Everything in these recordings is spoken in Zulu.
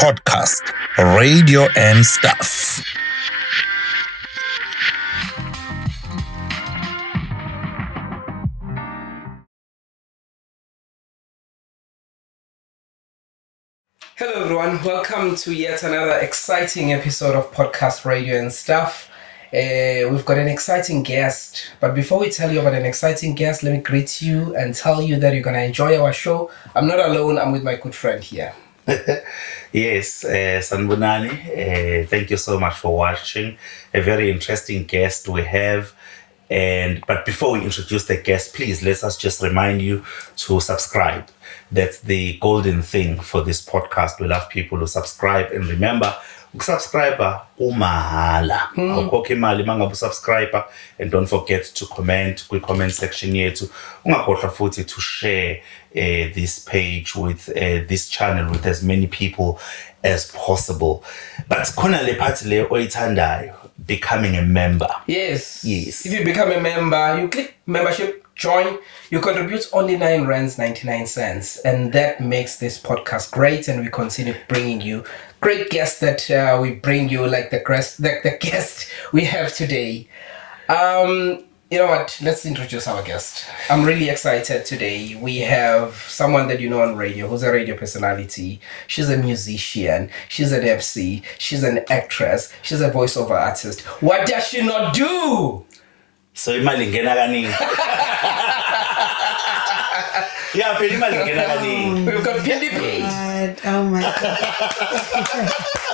podcast, radio and stuff. Hello everyone, welcome to yet another exciting episode of Podcast Radio and Stuff. We've got an exciting guest, but before we tell you about an exciting guest, let me greet you and tell you that you're going to enjoy our show. I'm not alone, I'm with my good friend here. Yes, Sanbonani, thank you so much for watching. A very interesting guest we have. But before we introduce the guest, please let us just remind you to subscribe. That's the golden thing for this podcast. We love people who subscribe. And remember, subscriber umahala. Awukhokhi imali mangabe subscriber, and don't forget to comment comment section yethu. Ungakhohlwa futhi to share this page with this channel with as many people as possible. But khona le part le oyithandayo, becoming a member. Yes. Yes. If you become a member, you click membership, join, you contribute only 9 rands 99 cents, and that makes this podcast great, and we continue bringing you great guests that we bring you, like the guest we have today. You know what? Let's introduce our guest. I'm really excited today. We have someone that you know on radio, who's a radio personality. She's a musician. She's an MC. She's an actress. She's a voiceover artist. What does she not do? So imali ingena kaningi. Yeah, phela imali ingena kaningi. We've got Pindi P. Oh my God.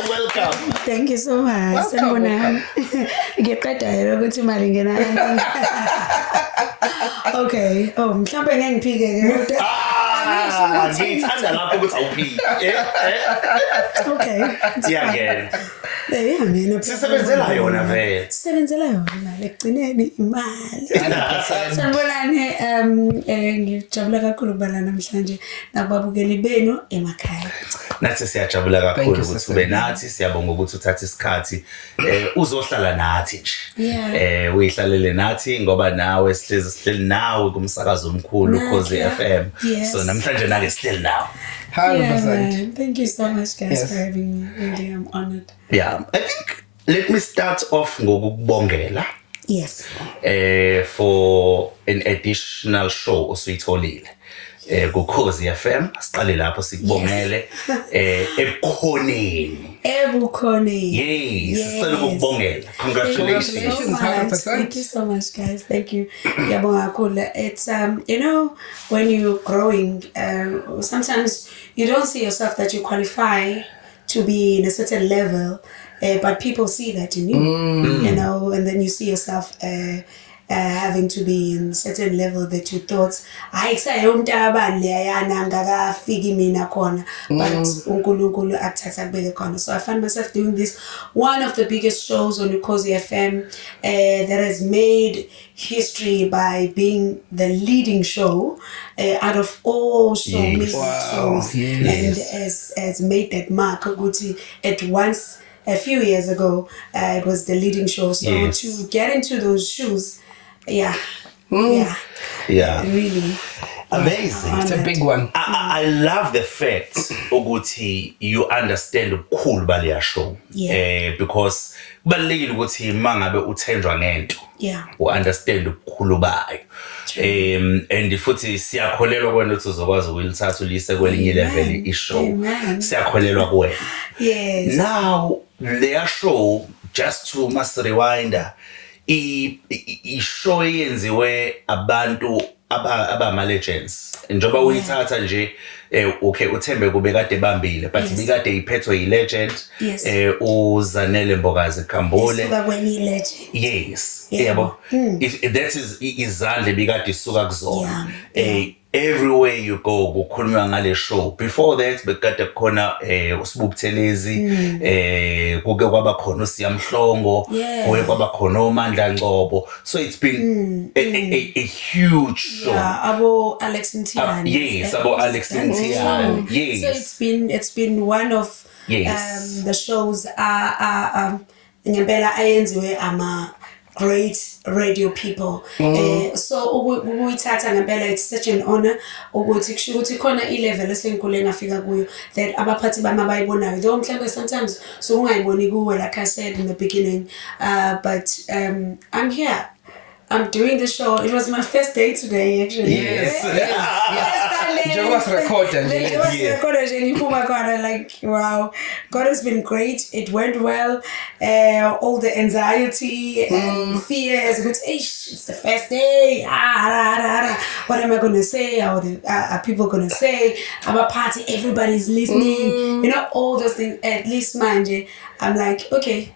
Welcome. Thank you so much. Welcome. Ngiyaqeda ukuthi imali ingena kanjani. Okay. Oh, mhlawumbe ngeke ngiphike ke. Ngithanda lapho ukuthi awuphiki. Okay. Siyangena. Ngiyangena. Sisebenzela yona vele. Sisebenzela yona lekugcineni imali. Sanibonani, ngijabula kakhulu ukubala namhlanje nakubabukeli benu emakhaya. Nathi siyajabula kakhulu ukuthi ube nathi, siyabonga ukuthi uthathe isikhathi uzohlala nathi nje. Uyihlalele nathi ngoba nawe sihleli nawe kumsakazo omkhulu Khosi FM. So namhlanje nake still now. 100%. Thank you so much guys for having me. Really, I'm honored. Yeah, I think let me start off ngokubongela. Yes. For an additional show osuyitholile. Khosi FM siqale lapho sikubongele ebukhoneni. Yes, sicela ukubongela. Congratulations. 100%. Thank you so much guys. Thank you. Ngiyabonga kakhulu. It's you know, when you're growing, sometimes you don't see yourself that you qualify to be in a certain level, but people see that in you, you know, and then you see yourself having to be in a certain level that you thought but uNkulunkulu akuthatha kubeke khona. So I find myself doing this, one of the biggest shows on Khosi FM that has made history by being the leading show out of all many shows, and has made that mark. At once a few years ago it was the leading show, so to get into those shoes, really amazing. It's a big one. I love the fact ukuthi you understand ubukhulu baleya show. Because kubalekile ukuthi mangabe uthenjwa ngento, u understand ubukhulu bayo. And futhi siyakholelwa kwena ukuthi uzokwazi ukuyithatha ulise kwelinye level ishow. Siyakholelwa kuwena. Yes. Now leya show, just to must rewinder, i-show yenziwe abantu abama legends. Njoba uyithatha nje okay uThembe kube kade bambile, but bikade iphethwe yi-legend uZanele Mbokazi Khambule. Yes, yabo. That is izandla bikade isuka kuzona. Everywhere you go kukhulunywa ngale show. Before that bekade khona uSibubuthelezi, kuke kwaba khona uSiyamhlongo, kuke kwaba khona uMandla Ngcobo. So it's been a huge show. Abo Alex Ntiani. Yes, abo Alex Ntiani. Yes. So it's been one of the shows ngempela ayenziwe great radio people. So ukuyithatha ngempela it's such an honor ukuthi kusho ukuthi khona i-level esenkulu engafika kuyo that abaphathi bami abayibonayo though mhlawumbe sometimes so ungayiboni kuwe like I said in the beginning, but I'm here. I'm doing the show. It was my first day today, actually. Yes. Joe was recorded. Like, wow. God has been great. It went well. All the anxiety and fears. It's the first day. What am I going to say? Are people going to say? I'm a party. Everybody's listening. You know, all those things. At least, mind, I'm like, okay,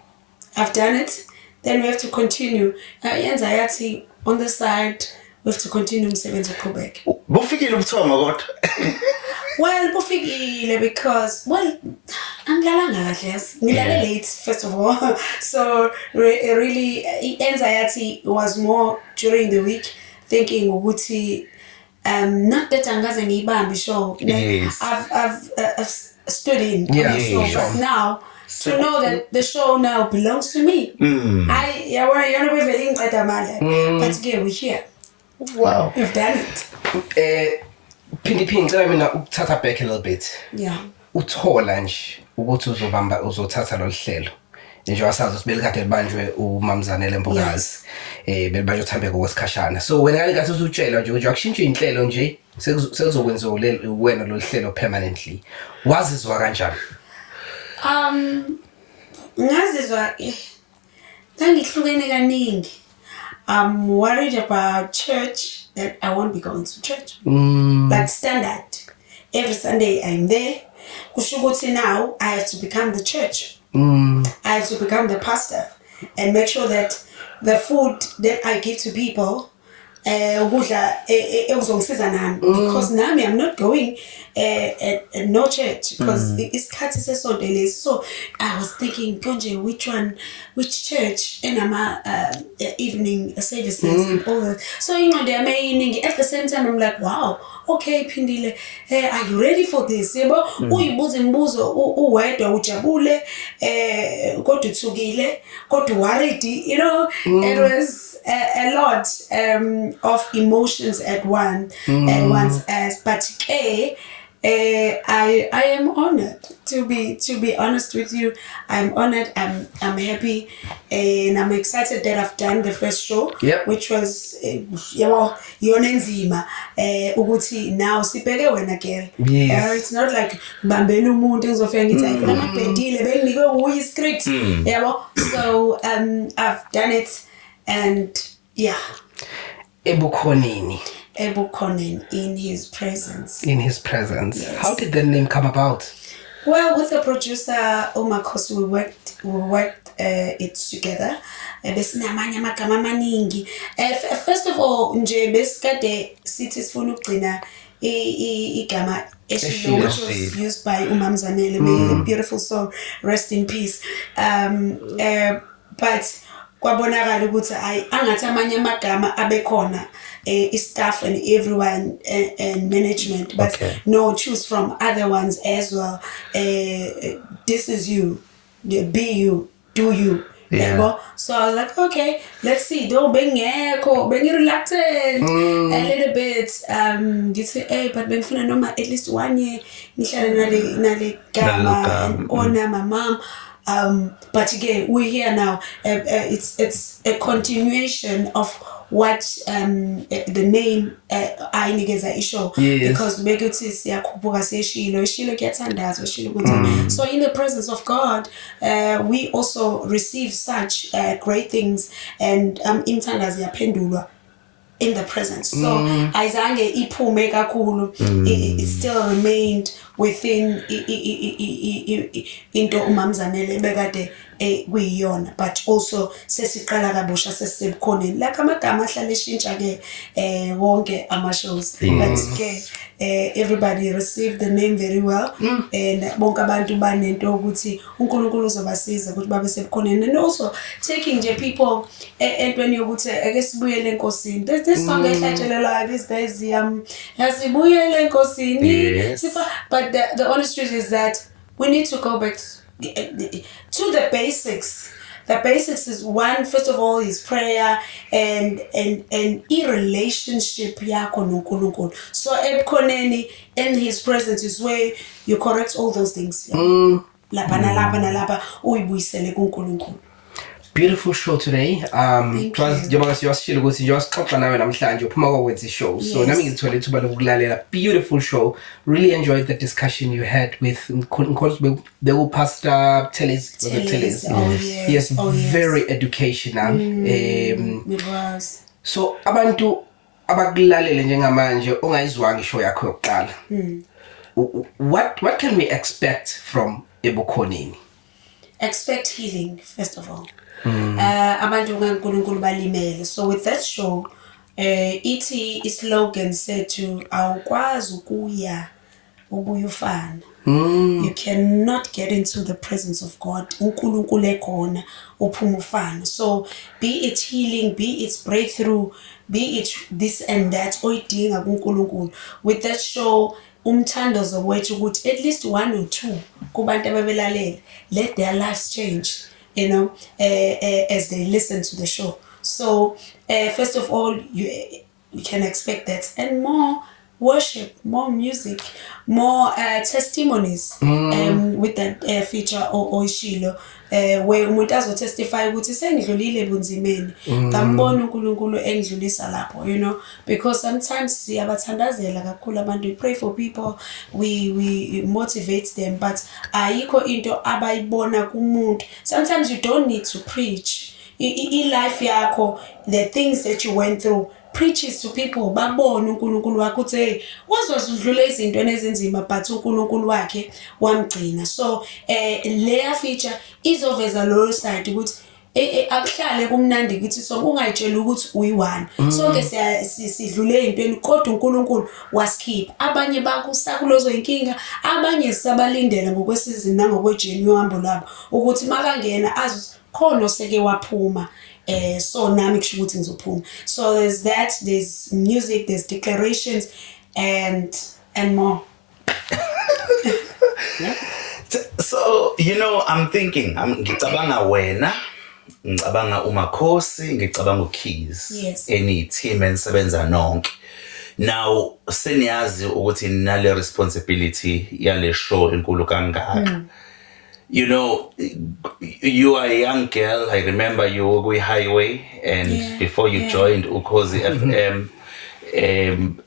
I've done it. Then we have to continue. Anxiety on the side, we have to continue umsebenzi uqhubeke. Bufikile ubuthongo kodwa. Well, bufikile because angilalanga kahle yazi. Ngilale late first of all. So really anxiety was more during the week thinking ukuthi not that angaze ngiyibambe show. Yes. I've stood in Yeah, on the show, sure. but now to know that the show now belongs to me. I want to be very but again, we're here. Wow. We've done it. Phindi ngicela mina ukuthatha back a little bit. Yeah. Uthola nje ukuthi uzothatha lo hlelo. Nje wasazi sibeli kade libanjwe uMamzanele Mbukazi. Belibanjwe uThambeka kwesikhashana. So wena ngathi usutshela nje ukuthi akushintshe inhlelo nje sekuzokwenza wena lo hlelo permanently. Wazizwa kanjani? Ngazizwa ngangihlukene kaningi. I'm worried about church, that I won't be going to church. Like standard. Every Sunday I'm there. Kusho ukuthi now I have to become the church. I have to become the pastor and make sure that the food that I give to people ukudla ekuzongisiza nami because nami I'm not going at no church because isikhathi sesonto lesi. So I was thinking konje which church enama evening services and all that. So ingqondo yami iningi at the same time I'm like wow, okay Phindile, are you ready for this? Yebo uyibuza imibuzo uwedwa ujabule kodwa uthukile kodwa worried, you know. It was a lot of emotions at once as but I am honored to be honest with you. I'm honored. I'm happy and I'm excited that I've done the first show, which was yonenzima ukuthi now sibheke wena girl. It's not like bambeni umuntu ngizofika ngithi ayinamabhedile benginike uyi script yabo. So I've done it and yeah. Ebukhoneni In his presence. Yes. How did the name come about? Well, with the producer Umakhosi, we worked it together. Besinamanye amagama amaningi. First of all, nje besikade sithi sifuna ukugcina igama Eshilo, which was used by uMamzanele, a beautiful soul, rest in peace. But kwabonakala ukuthi angathi amanye amagama abekhona staff and everyone and management, but no, choose from other ones as well. This is you, be you, do you. So I was like, okay, let's see. Don't be reluctant a little bit. You say, hey, but bengifuna noma at least 1 year ngihlala nale gama and honor my mom. But again, we're here now. It's a continuation of what the name Ainikeza Isho, because Meguti siyakhuphuka siyeshilo kuyathandazwa eshilo kuthanda. So in the presence of God, we also receive such great things, and imthandazo yaphendulwa in the presence. So ayizange iphume kakhulu, it still remained within into uMamzanele bekade kuyiyona, but also sesiqala kabusha sesisebukhoneni like amagama ahlala eshintsha ke wonke ama shows, but ke everybody received the name very well, and bonke abantu banento ukuthi uNkulunkulu uzobasiza ukuthi babe sebukhoneni, and also taking nje people entweni yokuthi ake sibuyele enkosini. This song ehlatshelelwa these days yasibuyele enkosini, but the honest truth is that we need to go back to the basics. The basics is one, first of all, is prayer and relationship yakho noNkulunkulu. So ebukhoneni, in his presence is where you correct all those things. Lapha nalapha uyibuyisele kuNkulunkulu. Beautiful show today. It was njengoba siyosishilo ukuthi nje wasixoxa nawe namhlanje uphuma kwakwenza show. So nami ngithole ithuba lokulalela. Beautiful show. Really enjoyed the discussion you had with the Pastor Tellez. Yes, very educational. It was. So abantu abakulalele njengamanje ongayizwanga ishow yakho yokuqala. What can we expect from ebukhoneni? Expect healing, first of all. Abantu kaNkulunkulu balimele. So with that show, ithi slogan said to awukwazi ukuya ubuyufana. You cannot get into the presence of God. uNkulunkulu ekhona uphuma ufana. So be it healing, be it breakthrough, be it this and that oyidinga kuNkulunkulu. With that show, umthandazo wethu ukuthi at least 1 or 2 kubantu ababelalela, let their lives change, you know, as they listen to the show. So first of all, you can expect that, and more worship, more music, more testimonies with that feature or ishilo where umuntu azotestify ukuthi sengidlulile ebunzimeni ngambona uNkulunkulu engidlulisa lapho, you know, because sometimes siyabathandazela kakhulu abantu, we pray for people, we motivate them, but ayikho into abayibona kumuntu. Sometimes you don't need to preach. Life yakho, the things that you went through, preaches to people, babona uNkulunkulu wakho uthi hey, wazodlula izinto ezinzima but uNkulunkulu wakhe wamgcina. So leya feature izoveza lo side ukuthi akuhlale kumnandi kithi so ungayitshela ukuthi uyi1. Sonke sidlule ezintweni kodwa uNkulunkulu wasikhipha. Abanye bakusakulozo inkinga, abanye sisabalindela ngokwesizini nangokwejeni yohambo labo ukuthi makangena azi khona oseke waphuma. So nami kusho ukuthi ngizophuma. So there's that, there's music, there's declarations and more. So, you know, I'm thinking, ngicabanga wena, ngicabanga uMakhosi, ngicabanga uKeys. Yes. Any team enisebenza nonke. Now, seniyazi ukuthi nale responsibility yale show enkulu kangaka. You know, you are a young girl. I remember you were Highway, and before you joined Ukhozi FM,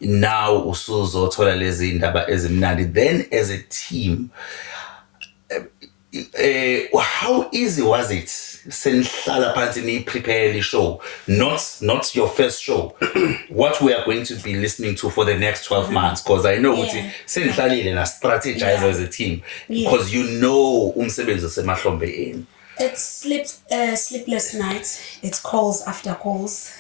now usuzothola lezi indaba ezimnandi. Then as a team, how easy was it? Senihlala phansi ni prepare the show, not your first show. What we are going to be listening to for the next 12 months, because I know ukuthi senihlalile na strategize as a team, because you know umsebenzi osemahlombe eni. It's sleepless nights. It's calls after calls.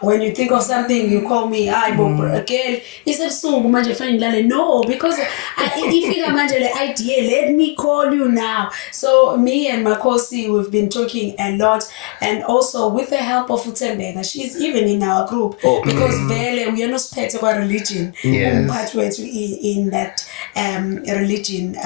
When you think of something, you call me. Girl, it's ebusuku manje fanele ngilale. No, because if manje le idea, let me call you now. So me and Makhosi, we've been talking a lot, and also with the help of Utembega, she's even in our group because vele we are not part of our religion. Part in that religion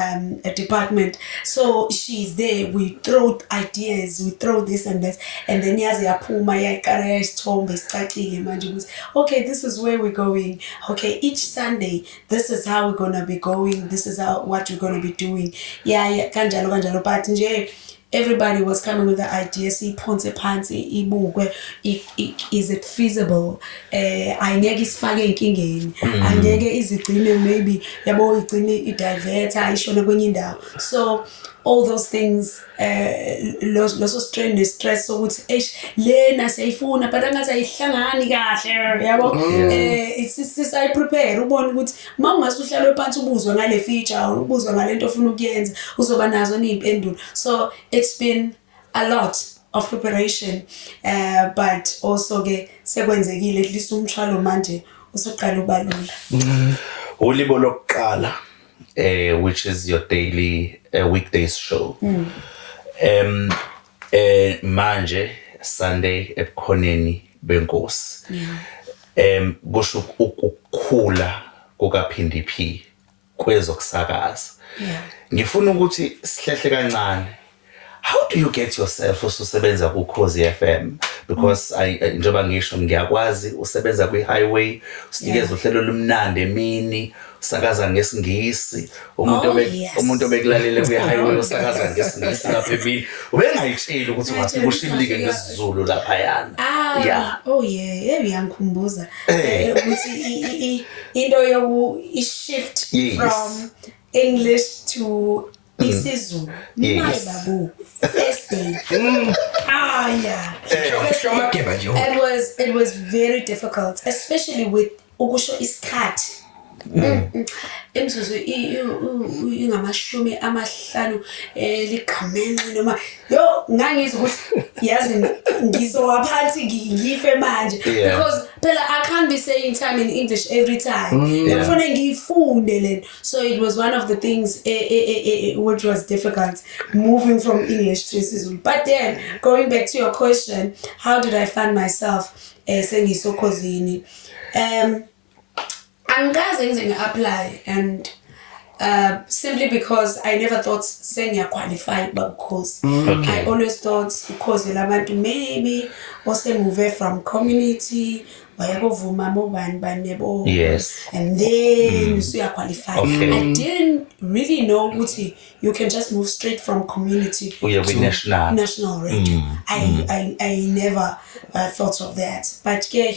department. So she's there. We throw ideas, we throw this and that, and then yaphuma yakara isithombe sicacile manje ukuthi okay, this is where we're going. Okay, each Sunday this is how we're going to be going, this is what we're going to be doing. Kanjalo but nje everybody was coming with the idea, siphonse phansi ibukwe, is it feasible? Ayingeke isifake enkingeni, angeke izigcine maybe yabo igcine idivert ayishona kwenye indawo. So all those things, loso strain ne stress sokuthi lena siyayifuna but angathi ayihlangani kahle yabo. It's I prepare ubone ukuthi mawungasuhlala phansi ubuzwe ngale feature, ubuzwe ngalento ofuna ukuyenza, uzoba nazo nezimpendulo. So it's been a lot of preparation, but also ke sekwenzekile at least umthwalo manje usuqala ubalula. Ulibo lokuqala, which is your daily weekdays show. Manje Sunday ebukhoneni benkosi. Kusho ukukhula kukaPhindi P kwezokusakaza. Ngifuna ukuthi sihlehle kancane. how do you get yourself ususebenza ku Ukhozi FM? Because njengoba ngisho ngiyakwazi usebenza kwi-highway, usinikeza uhlelo lumnandi emini, usakaza ngesingisi, umuntu obekulalela kwi-highway usakaza ngesingisi lapha emini. Ubengayitsheli ukuthi ungafika ushimlike ngesizulu lapha yana. Yeah. Oh yeah, ngiyangikhumbuza ukuthi into shift from English to isiZulu. Yes. My babu, first day. Yeah. It was very difficult, especially with ukusho isikhathi. Imzuzu ingamashumi amahlanu ligamenxe noma ngangizwe ukuthi yazi ngizowaphathi ngife manje because phela I can't be saying time in English every time. Kufanele ngifunde lento. So it was one of the things which was difficult moving from English to isiZulu. But then going back to your question, how did I find myself sengisokhozini? Angikaze ngize ngi-apply and simply because I never thought sengiya-qualified ba Ukhozi. I always thought Ukhozi labantu maybe move from community wayakovuma mobani banebo. Yes. And then usuya-qualified. I didn't really know ukuthi you can just move straight from community to national radio. I never thought of that. But yeah,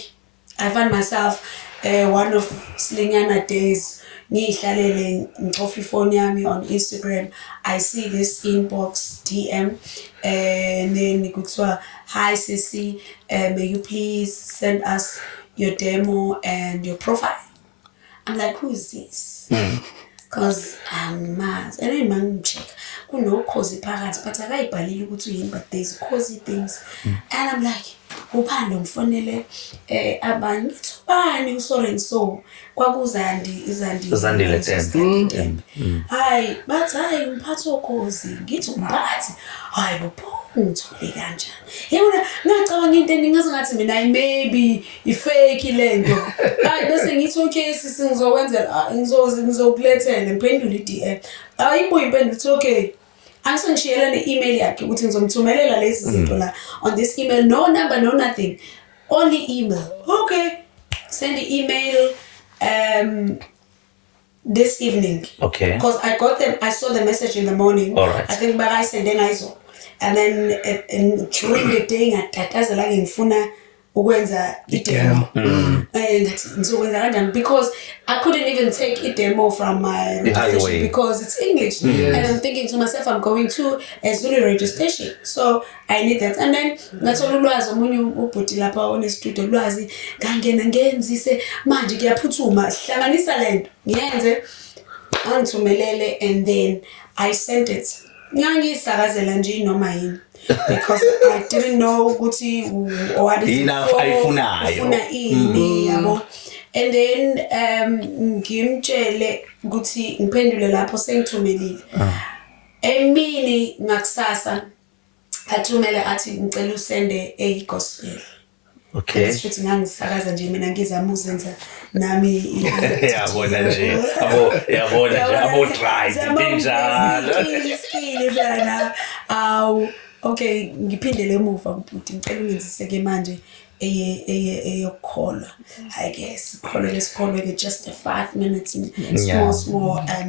I found myself one of Slingana days, ngihlalele ngicofa ifone yami on Instagram. I see this inbox DM and then kuthiwa, "Hi Sisi, may you please send us your demo and your profile?" I'm like, "Who is this?" Because I'm mad. And then man check. Kuno Ukhozi phakathi but akayibhalile ukuthi uyini, but there's Ukhozi things. And I'm like, ubani umfonele abanye ubani sorry and so kwakuzandi Zandile 10. Hayi bathi hayi umphathi Ukhozi ngithi umphathi hayi bophungithole kanjani yena ngicabanga into eningaze ngathi mina maybe ifake lento hayi bese ngithi okay sisi ngizokwenzela ngizokulethela ngiphendule iDM ayibuye impendulo ithi okay angishiyela ne-email yakhe ukuthi ngizomthumelela lezi zinto la on this email, no number, no nothing, only email. Okay, send the email this evening. Okay. Because I saw the message in the morning. All right. I think I sent then I saw, and then during the day ngatatazela ngifuna ukwenza i-demo. Ngizokwenza kanjani because I couldn't even take i-demo from my radio station because it's English. And I'm thinking to myself, I'm going to a Zulu radio station, so I need that. And then ngathola ulwazi omunye ubhuti lapha onestudio ulwazi ngangena ngenzise manje ngiyaphuthuma hlanganisa lento ngiyenze angithumelele and then I sent it. Ngangisakazela nje noma yini because I didn't know ukuthi what is it ufuna ini yabo. And then ngimtshele ukuthi ngiphendule lapho sengithumelile emini ngakusasa athumele athi ngicela usende gospel. Okay. Futhi ngangisakaza nje mina ngizama uzenza nami yabona nje abo drive njalo okay ngiphindele emuva kubhuti ngicela ungenziseke manje eyokholwa I guess kholwe ke just a 5 minutes small a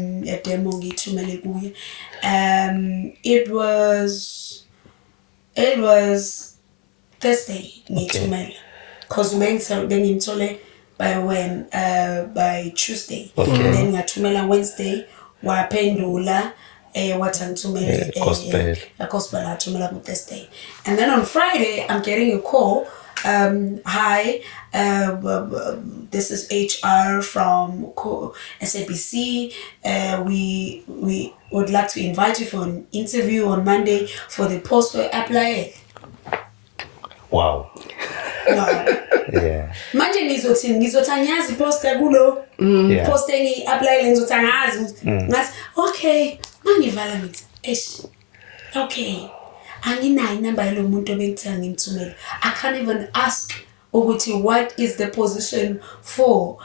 demo ngithumele kuye. It was Thursday ngithumela because bengimthole by Tuesday. Then ngathumela Wednesday waphendula what ngithumela gospel athumela ku Thursday. And then on Friday I'm getting a call. Hi, this is HR from SABC. We would like to invite you for an interview on Monday for the post we apply. Wow. Yeah. Manje ngizothanyazi post kulo post engi apply ngizothangazi ngathi okay mangivala ngithi okay anginayo inamba yalo muntu obengithenga ngimthumela. I can't even ask ukuthi what is the position for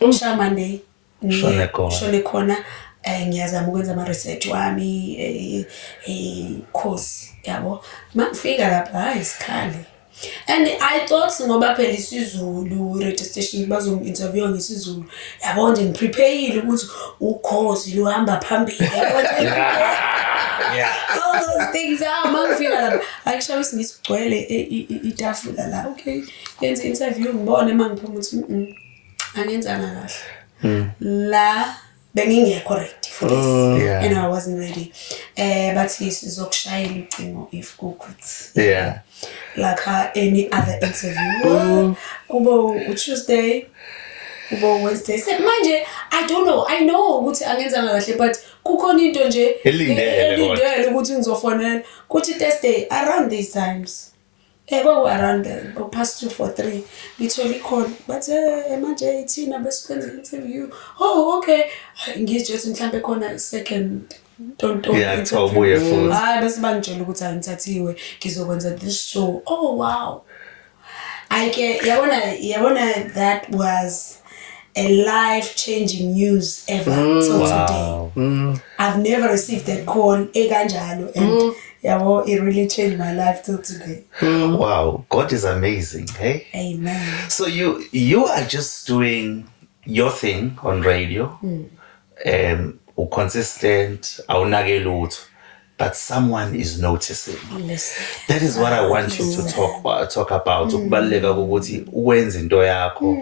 Monday shone khona ngiyazama ukwenza ama-research wami course yabo mangifika lapha hayi sikhali. And I thought ngoba phela isiZulu radio station bazongi-interview ngesiZulu yabo nje ngiprepare ukuthi ukhozi luhamba phambili yabo all those things mangifika lapha actually singigcwele itafula la okay yenze interview ngibone mangiphuma ukuthi angenzanga kahle la bengingekho ready for this and I wasn't ready but sizokushayela ucingo if kukuthi like any other interview kubo Tuesday kubo Wednesday manje I don't know I know ukuthi angenzanga kahle but kukhona into nje elindele ukuthi ngizofonela kuthi Thursday around these times kwaku around past 2 for 3 ngithole call but manje thina besikwenza interview okay ngizwe mhlambe khona second don't ubuye futhi bese bangitshela ukuthi angithathiwe ngizokwenza this show wow yabona that was a life-changing news ever till today. I've never received that call ekanjalo and it really changed my life till today. Wow, God is amazing, hey? Amen. So you are just doing your thing on radio, consistent, awunake lutho, but someone is noticing. Listen. That is what I want you to talk about. Ukubaleka ukuthi uwenze into yakho,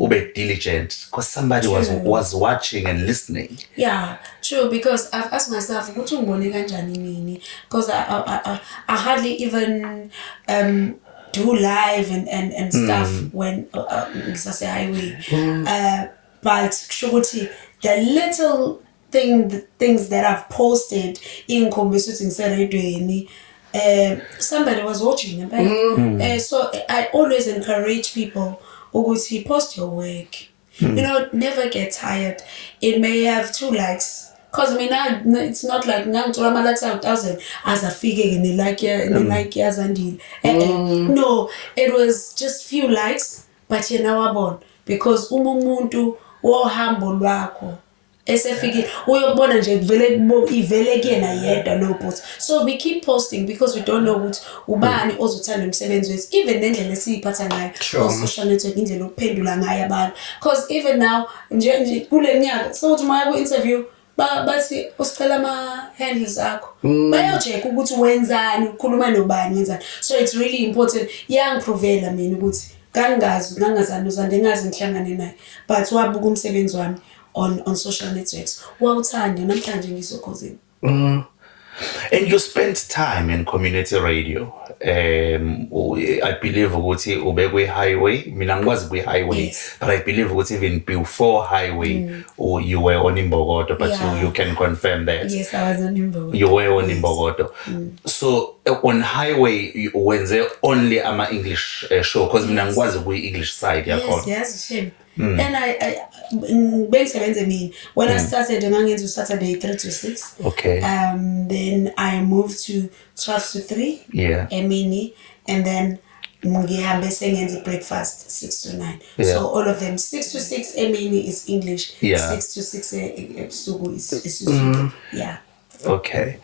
ube diligent, because somebody was watching and listening. Yeah, true. Because I've asked myself, ukuthi ngibone kanjani nini? Because I hardly even do live and stuff when ngizase highway. But shukuthi the little things that I've posted in conversations radio somebody was watching so I always encourage people ukuthi post your work. Never get tired. It may have 2 likes because it's not like ngangithola ama likes 1000 as afike like yazandile no, it was just few likes but yena wabona because umuntu wohambo lwakho esefike uyobona nje ivele kuyena yedwa lo post. So we keep posting because we don't know ukuthi ubani ozothanda umsebenzi wethu, even nendlela esiyiphatha ngayo on social network, indlela okuphendula ngayo abantu, because even now nje kule minyaka sokuthi maya ku interview bathi usicela ama handles akho bayocheck ukuthi wenzani, ukhuluma nobani wenzani. So it's really important. Yangiprovela mina ukuthi ngangazana uzande ngazi ngihlangane naye but wabuka umsebenzi wami on social networks. Wawuthanda namhlanje ngizokhozini. And you spent time in community radio. I believe ukuthi ube kwi highway. Mina ngikwazi kwi highway, but I believe ukuthi even before highway you were on Imbokodo, but you can confirm that. Yes, I was on Imbokodo. You were on Imbokodo. So on highway you wenze only ama English show because mina ngikwazi kwi English side yakho. Yes, shame. And I bengisebenze mina when I started ngangenza Saturday 3 to 6. Okay. Then I moved to 12 to 3. Yeah. Emini, and then ngihambe sengenza breakfast 6 to 9. So all of them 6 to 6 Emini is English. 6 to 6 ebusuku is yeah. Okay.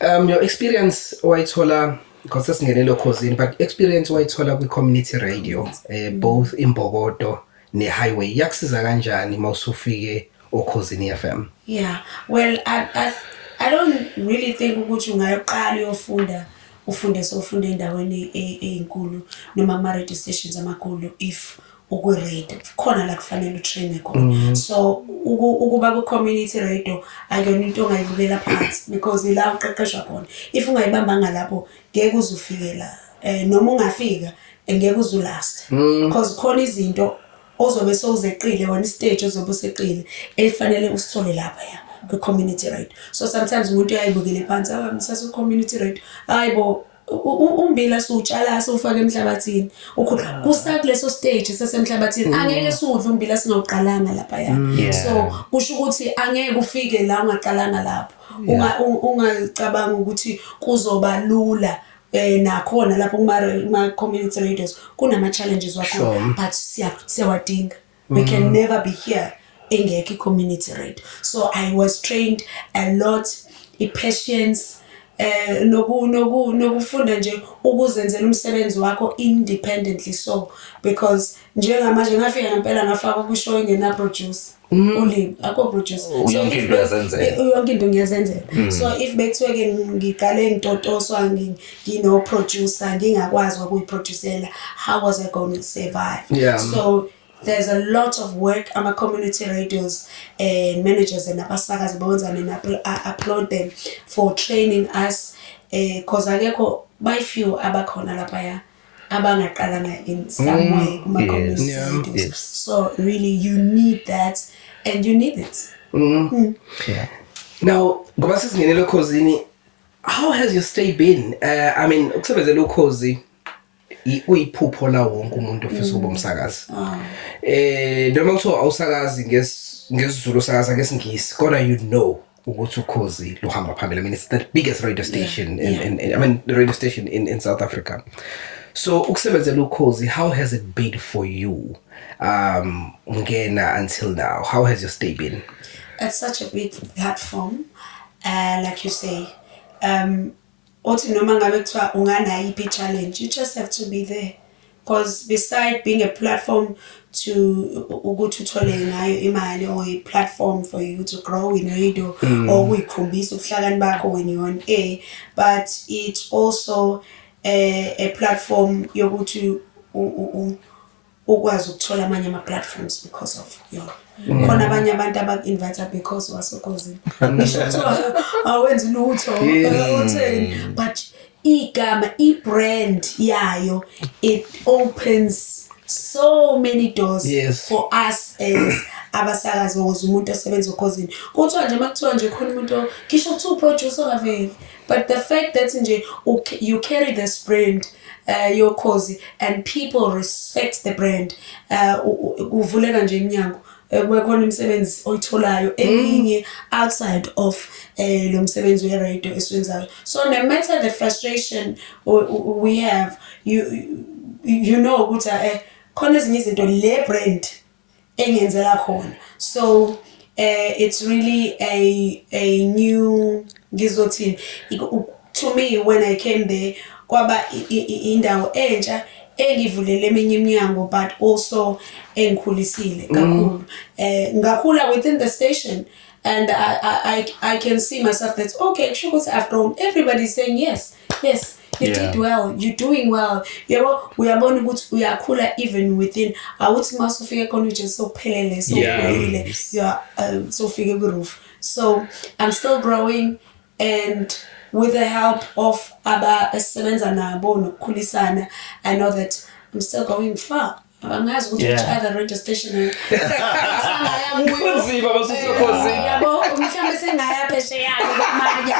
Your experience wayithola because sesingenele khosini, but experience wayithola kwi community radio both Imbokodo ne highway yakusiza kanjani mawusufike okhosini FM? Yeah, well I don't really think ukuthi ungayoqala uyofunda ufunde endaweni ezinkulu noma ama radio stations amakhulu if uku-radio khona la kufanele utrain khona. So ukuba ku community radio akuyona into ongayibukela phansi because ila uqeqeshwa khona. If ungayibamba ngalapho ngeke uzufike la noma ungafika ngeke uzulast because khona izinto ozobe sowuzeqile wona stage ozobe useqile efanele usithole lapha ku community radio. So sometimes umuntu uyayibukele phansi msasa ku community radio hayibo umbila sutshala sofaka emhlabathini kusakuleso stage sesemhlabathini angeke sudle umbila singawuqalanga lapha so kusho ukuthi angeke ufike la ungaqalanga lapho ungacabanga ukuthi kuzoba lula nakhona lapho kuma community radios kunama challenges wakho but siyawadinga. We can never be here engekho community radio. So I was trained a lot, patience, nokufunda nje ukuzenzela umsebenzi wakho independently, so because njengamanje ngafika ngempela ngafaka ku-show engena produce ulimi akho produce yonke into uyazenzela. Yonke into ngiyazenzela. So if bekuthiwe ke ngiqale ngitotoswa ngino producer ngingakwazi ukuyiproducera, how was I going to survive? Yeah. So there's a lot of work. Community radios and managers and abasakazi bonza, and I applaud them for training us. Cause akekho by few abakhona lapha abangaqalanga in some way kuma community radios. Yes. So really you need that, and you need it. Yeah. Now, ngoba sesingenele Ukhosini, how has your stay been? I mean, ukusebenzela Ukhozi uyiphupho la wonke umuntu ofisa ukuba umsakazi. Noma kuthiwa awusakazi ngesizulu usakaza ngesingisi, kodwa you know ukuthi Ukhozi luhamba phambili. I mean, it's the biggest radio station in I mean the radio station in South Africa. So ukusebenzela Ukhozi, how has it been for you? Ngena until now, how has your stay been? It's such a big platform, like you say. Othi noma ngabe kuthiwa unganayiphi challenge, you just have to be there, because beside being a platform to ukuthi uthole ngayo imali, or a platform for you to grow in radio, or ukukhombisa ubuhlakani bakho when you're on air, but it's also a platform yokuthi ukwazi ukuthola amanye ama-platforms because of yona. Khona abanye abantu abaku-invite because waseKhosini. Ngisho kuthiwa awenzi lutho, utheni, but igama, i-brand yayo, it opens so many doors for us as abasakazi ukuze umuntu osebenza Ukhosini. Kuthiwa nje makuthiwa nje khona umuntu ngisho kuthiwa uproducer ngaveli, but the fact that nje you carry this brand, your Ukhozi, and people respect the brand, kuvuleka nje iminyango. Kukhona imisebenzi oyitholayo eminye outside of lo msebenzi we-radio esiwenzayo. So no matter the frustration we have, you know ukuthi khona ezinye izinto le brand engenzela khona. So it's really a new ngizothini, to me when I came there kwaba indawo entsha engivulele eminye iminyango, but also engikhulisile kakhulu. Ngakhula within the station, and I can see myself that okay, sure, I've grown. Everybody's saying yes, you did well, you're doing well. Yabo uyabona ukuthi uyakhula even within. Awuthi masufika khona nje sophelele sokhulile, you are sofike ku roof. So I'm still growing, and with the help of abasebenza nabo nokukhulisana, I know that I'm still going far. Angazi ukuthi which other radio station I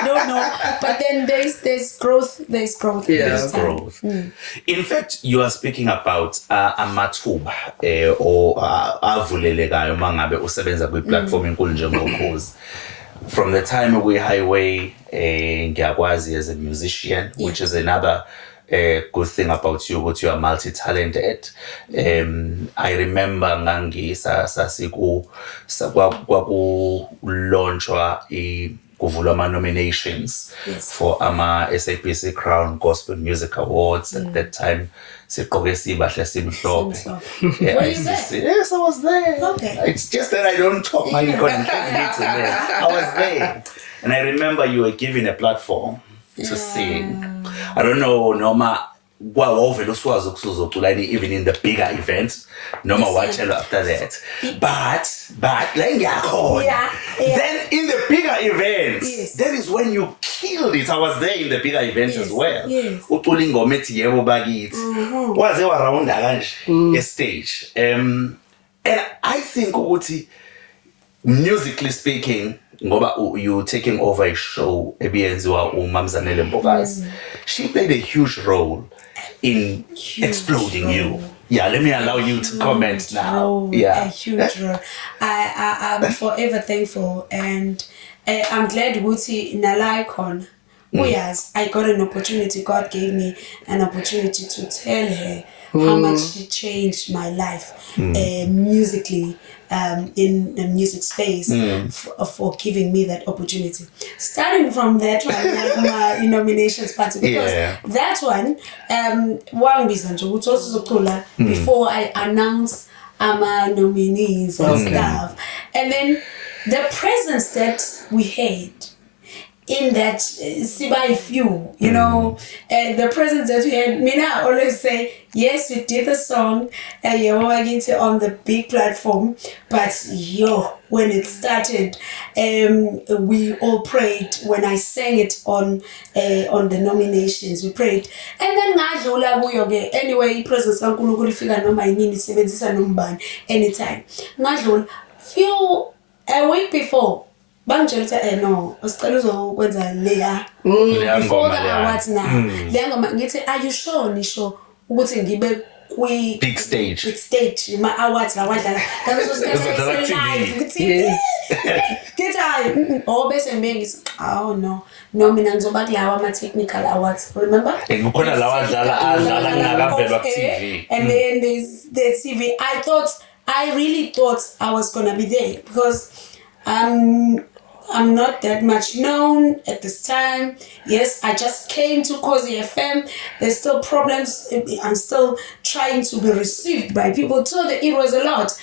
don't know, but then there's growth. There's growth. Growth. In fact, you are speaking about amathuba or avulelekayo mangabe usebenza kwi platform enkulu njengokhozi. From the time we highway ngiyakwazi as a musician, which is another good thing about you, but you are multi-talented. I remember ngangi sasiku launchwa kuvulwa ama nominations for ama SABC Crown Gospel Music Awards. At that time siqoke sibahle simhlophe. Yes, I was there. Okay. It's just that I don't talk. You couldn't take me to there. I was there, and I remember you were given a platform to sing. I don't know, Noma, even in the bigger events, Noma watchelo after that. But then in the bigger events, that is when you killed it. I was there in the bigger events as well. Utulingo meti yebo bagit. Was there around a stage. And I think ukuthi, musically speaking, ngoba you taking over a show ebiyenziwa uMamzanele Mbokazi, she played a huge role in exploding you. Yeah, let me allow you to comment now. A huge role. I'm forever thankful, and I'm glad ukuthi nala icon Yes, I got an opportunity. God gave me an opportunity to tell her how much she changed my life musically in the music space for giving me that opportunity. Starting from that one, like my nominations party, because that one, before I announce my nominees and stuff. And then the presence that we had in that Sibai few, and the presence that we had, Mina always say, yes, we did the song on the big platform, but when it started, we all prayed. When I sang it on the nominations, we prayed. And then anyway, presence kaNkulunkulu ifika noma yini isebenzisa nombani anytime. Few a week before bangitshela no usicela uzokwenza leya before the awards now leya ngoma ngithi are you sure nisho ukuthi ngibe kwi big stage ma awards la wadlala ngaleso sikhathi live ngithi ngithi bese ngibengisa no mina ngizoba kulawa ama technical awards remember kukhona la wadlala ngakavelwa ku TV and then there's the TV. I really thought I was gonna be there because I'm not that much known at this time. Yes, I just came to Khosi FM. There's still problems. I'm still trying to be received by people. So it was a lot.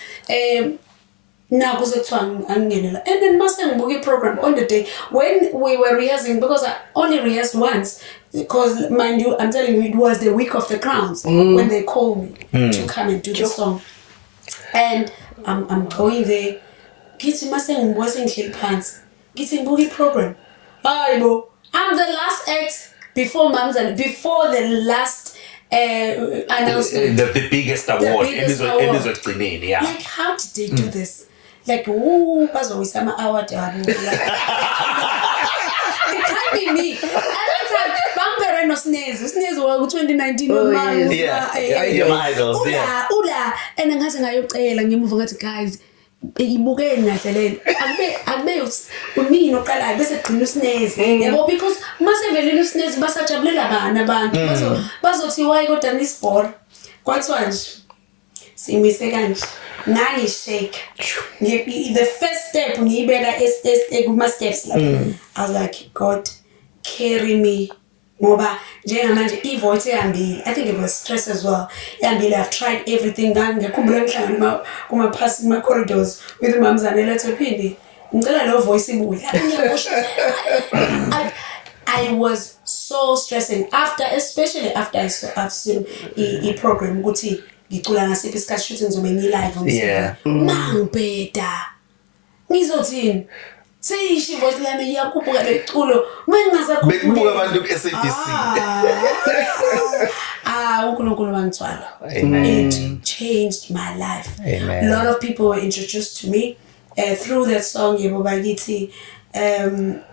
Now and then Master Mbugi program on the day when we were rehearsing, because I only rehearsed once, because mind you, I'm telling you, it was the week of the crowns when they called me to come and do the song. And I'm going there. Githi mase ngibuka ngihleli phansi ngithi ngibuka iprogram hayibo I'm the last act before the last announcement, the biggest award emizogcineni like how did they do this like bazowisa ama award abo it can't be me every time bampere no Snez wa 2019 idols ula and ngaze ngayocela ngemuva ngathi guys ibukeni kahle lento akube umini oqalayo bese gcina uSnez yabo because mase velile uSnez basajabulela abantu bazothi why kodwa nisibhora kwathiwa nje simise kanje ngishake the first step ngiyibeka kuma steps lapha I was like God carry me ngoba njengamanje ivoice ehambile. I think it was stress as well. Ehambile, I've tried everything ngikhumbula emhlangano kuma pass ma corridors with Mamzane lethe phindi ngicela lo voice ibuye I was so stressing especially after I've seen a program ukuthi ngicula ngasiphi isikhathi shooting ngizobe live on TV mangibheda ngizothini seyisho voice lami iyakhuphuka leculo mengasakhuphuka bekubuka abantu ku-SABC uNkulunkulu wangithwala. It changed my life. Amen. A lot of people were introduced to me through that song Yebo Bakithi,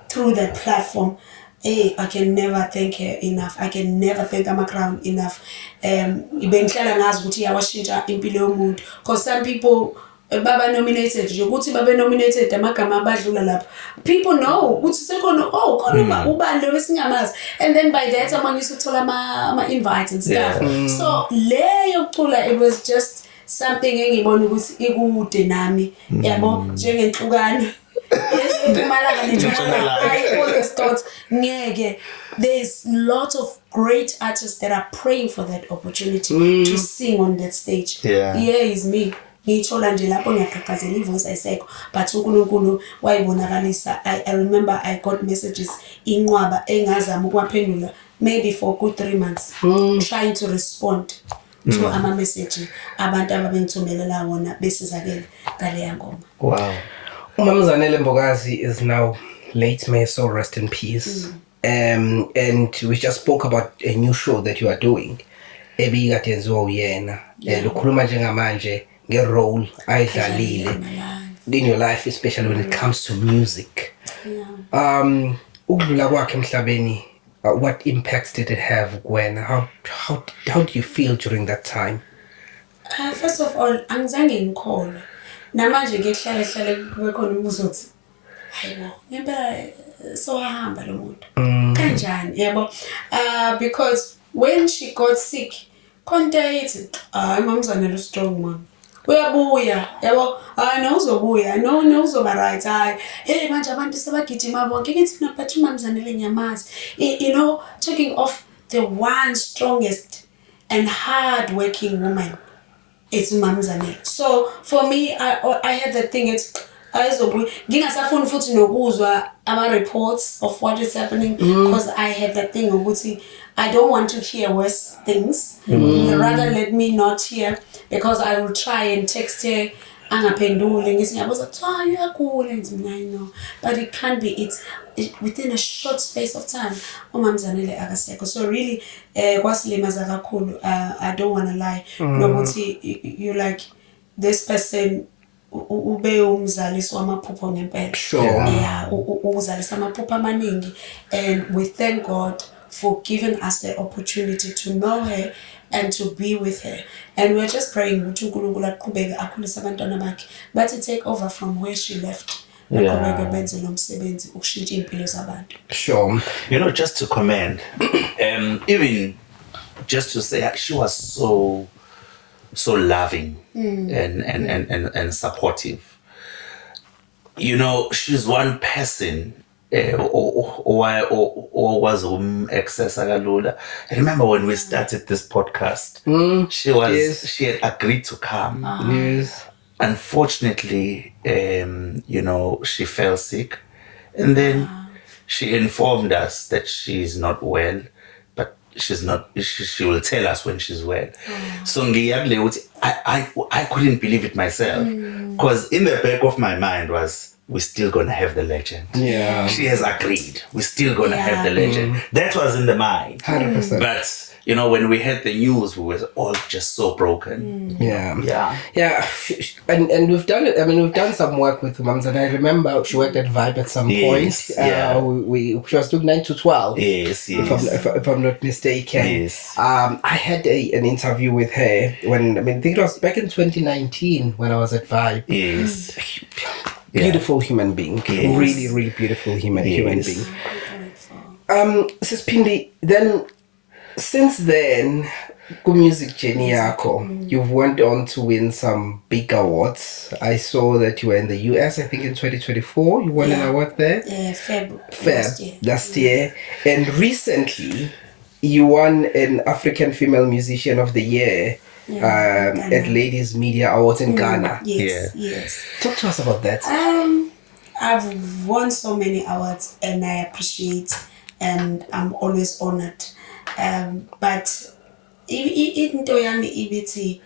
through that platform. I can never thank her enough. I can never thank AmaCrown enough. Ibengihlala ngazi ukuthi iyawashintsha impilo yomuntu, because some people baba nominated ukuthi babe nominated amagama abadlula lapha people know ukuthi sekhona khona ubani lo besingamazi, and then by that someone used to tell ama invites and stuff. So leyo cula, it was just something engibona ukuthi ikude nami yabo njengenhlukane I always thought there's lots of great artists that are praying for that opportunity to sing on that stage. Is me. Ngithola nje lapho ngiyaqhaqhazela ivoice ayisekho, but uNkulunkulu wayibonakalisa. I remember I got messages inqwaba engazama ukwaphendula maybe for a good 3 months trying to respond to ama message abantu ababengithumelela wona besizakele ngale ngoma. Wow. Mamzanele Mbokazi is now late, may so rest in peace. And we just spoke about a new show that you are doing. Ebikade yenziwa uyena. Lukhuluma njengamanje nge-role ayidlalile in your life, especially when it comes to music. Ukudlula kwakhe emhlabeni, what impacts did it have when? How do you feel during that time? First of all, angizange ngikholwe. Namanje ngihlala kube khona umuzothi hayibo ngempela so hamba lo muntu. Kanti kanjani yabo because when she got sick konta ithi mamzanele strong man uyabuya yabo no uzobuya no uzoba right hey manje abantu sebagijima bonke ngithi mina but mamzanele nyamazi you know talking of the one strongest and hard working woman it's mamzanele. So for me I had the thing it's ngingasafuni futhi nokuzwa ama reports of what is happening because I have that thing ukuthi I don't want to hear worse things. Rather let me not hear because I will try and text her angaphendule ngithi ngiyabuza cha uyagula ngithi I know but it can't be it's within a short space of time umamzanele akasekho so really kwasilimaza kakhulu I don't want to lie nokuthi you like this person ube umzalisi wamaphupho ngempela yeah uzalisa amaphupho amaningi and we thank God for giving us the opportunity to know her and to be with her and we're just praying ukuthi uNkulunkulu aqhubeke akhulise abantwana bakhe but to take over from where she left aqhubeke benze lo msebenzi ukushintsha impilo zabantu. Sure. You know, just to comment even just to say she was so loving and supportive. You know, she's one person or was access kalula. I remember when we started this podcast, she had agreed to come. Yes. Unfortunately, you know, she fell sick and then she informed us that she's not well. She's not. She will tell us when she's well. So I couldn't believe it myself because in the back of my mind was we're still gonna have the legend. Yeah. She has agreed. We're still gonna have the legend. That was in the mind. 100%. But you know, when we heard the news, we were all just so broken. Yeah. And we've done it. I mean, we've done some work with Mums, and I remember she worked at Vibe at some point. She was doing 9 to 12. Yes. If I'm not mistaken. Yes. I had an interview with her when I think it was back in 2019 when I was at Vibe. Yes. Beautiful human being. Yes. Really, really beautiful human being. Sis Pindi, then since then, music journey yako, you've went on to win some big awards. I saw that you were in the US, I think in 2024. You won an award there? Feb last year. And recently, you won an African Female Musician of the Year at Ladies Media Awards in Ghana. Yes. Talk to us about that. I've won so many awards and I appreciate and I'm always honored. But into yami ibiti,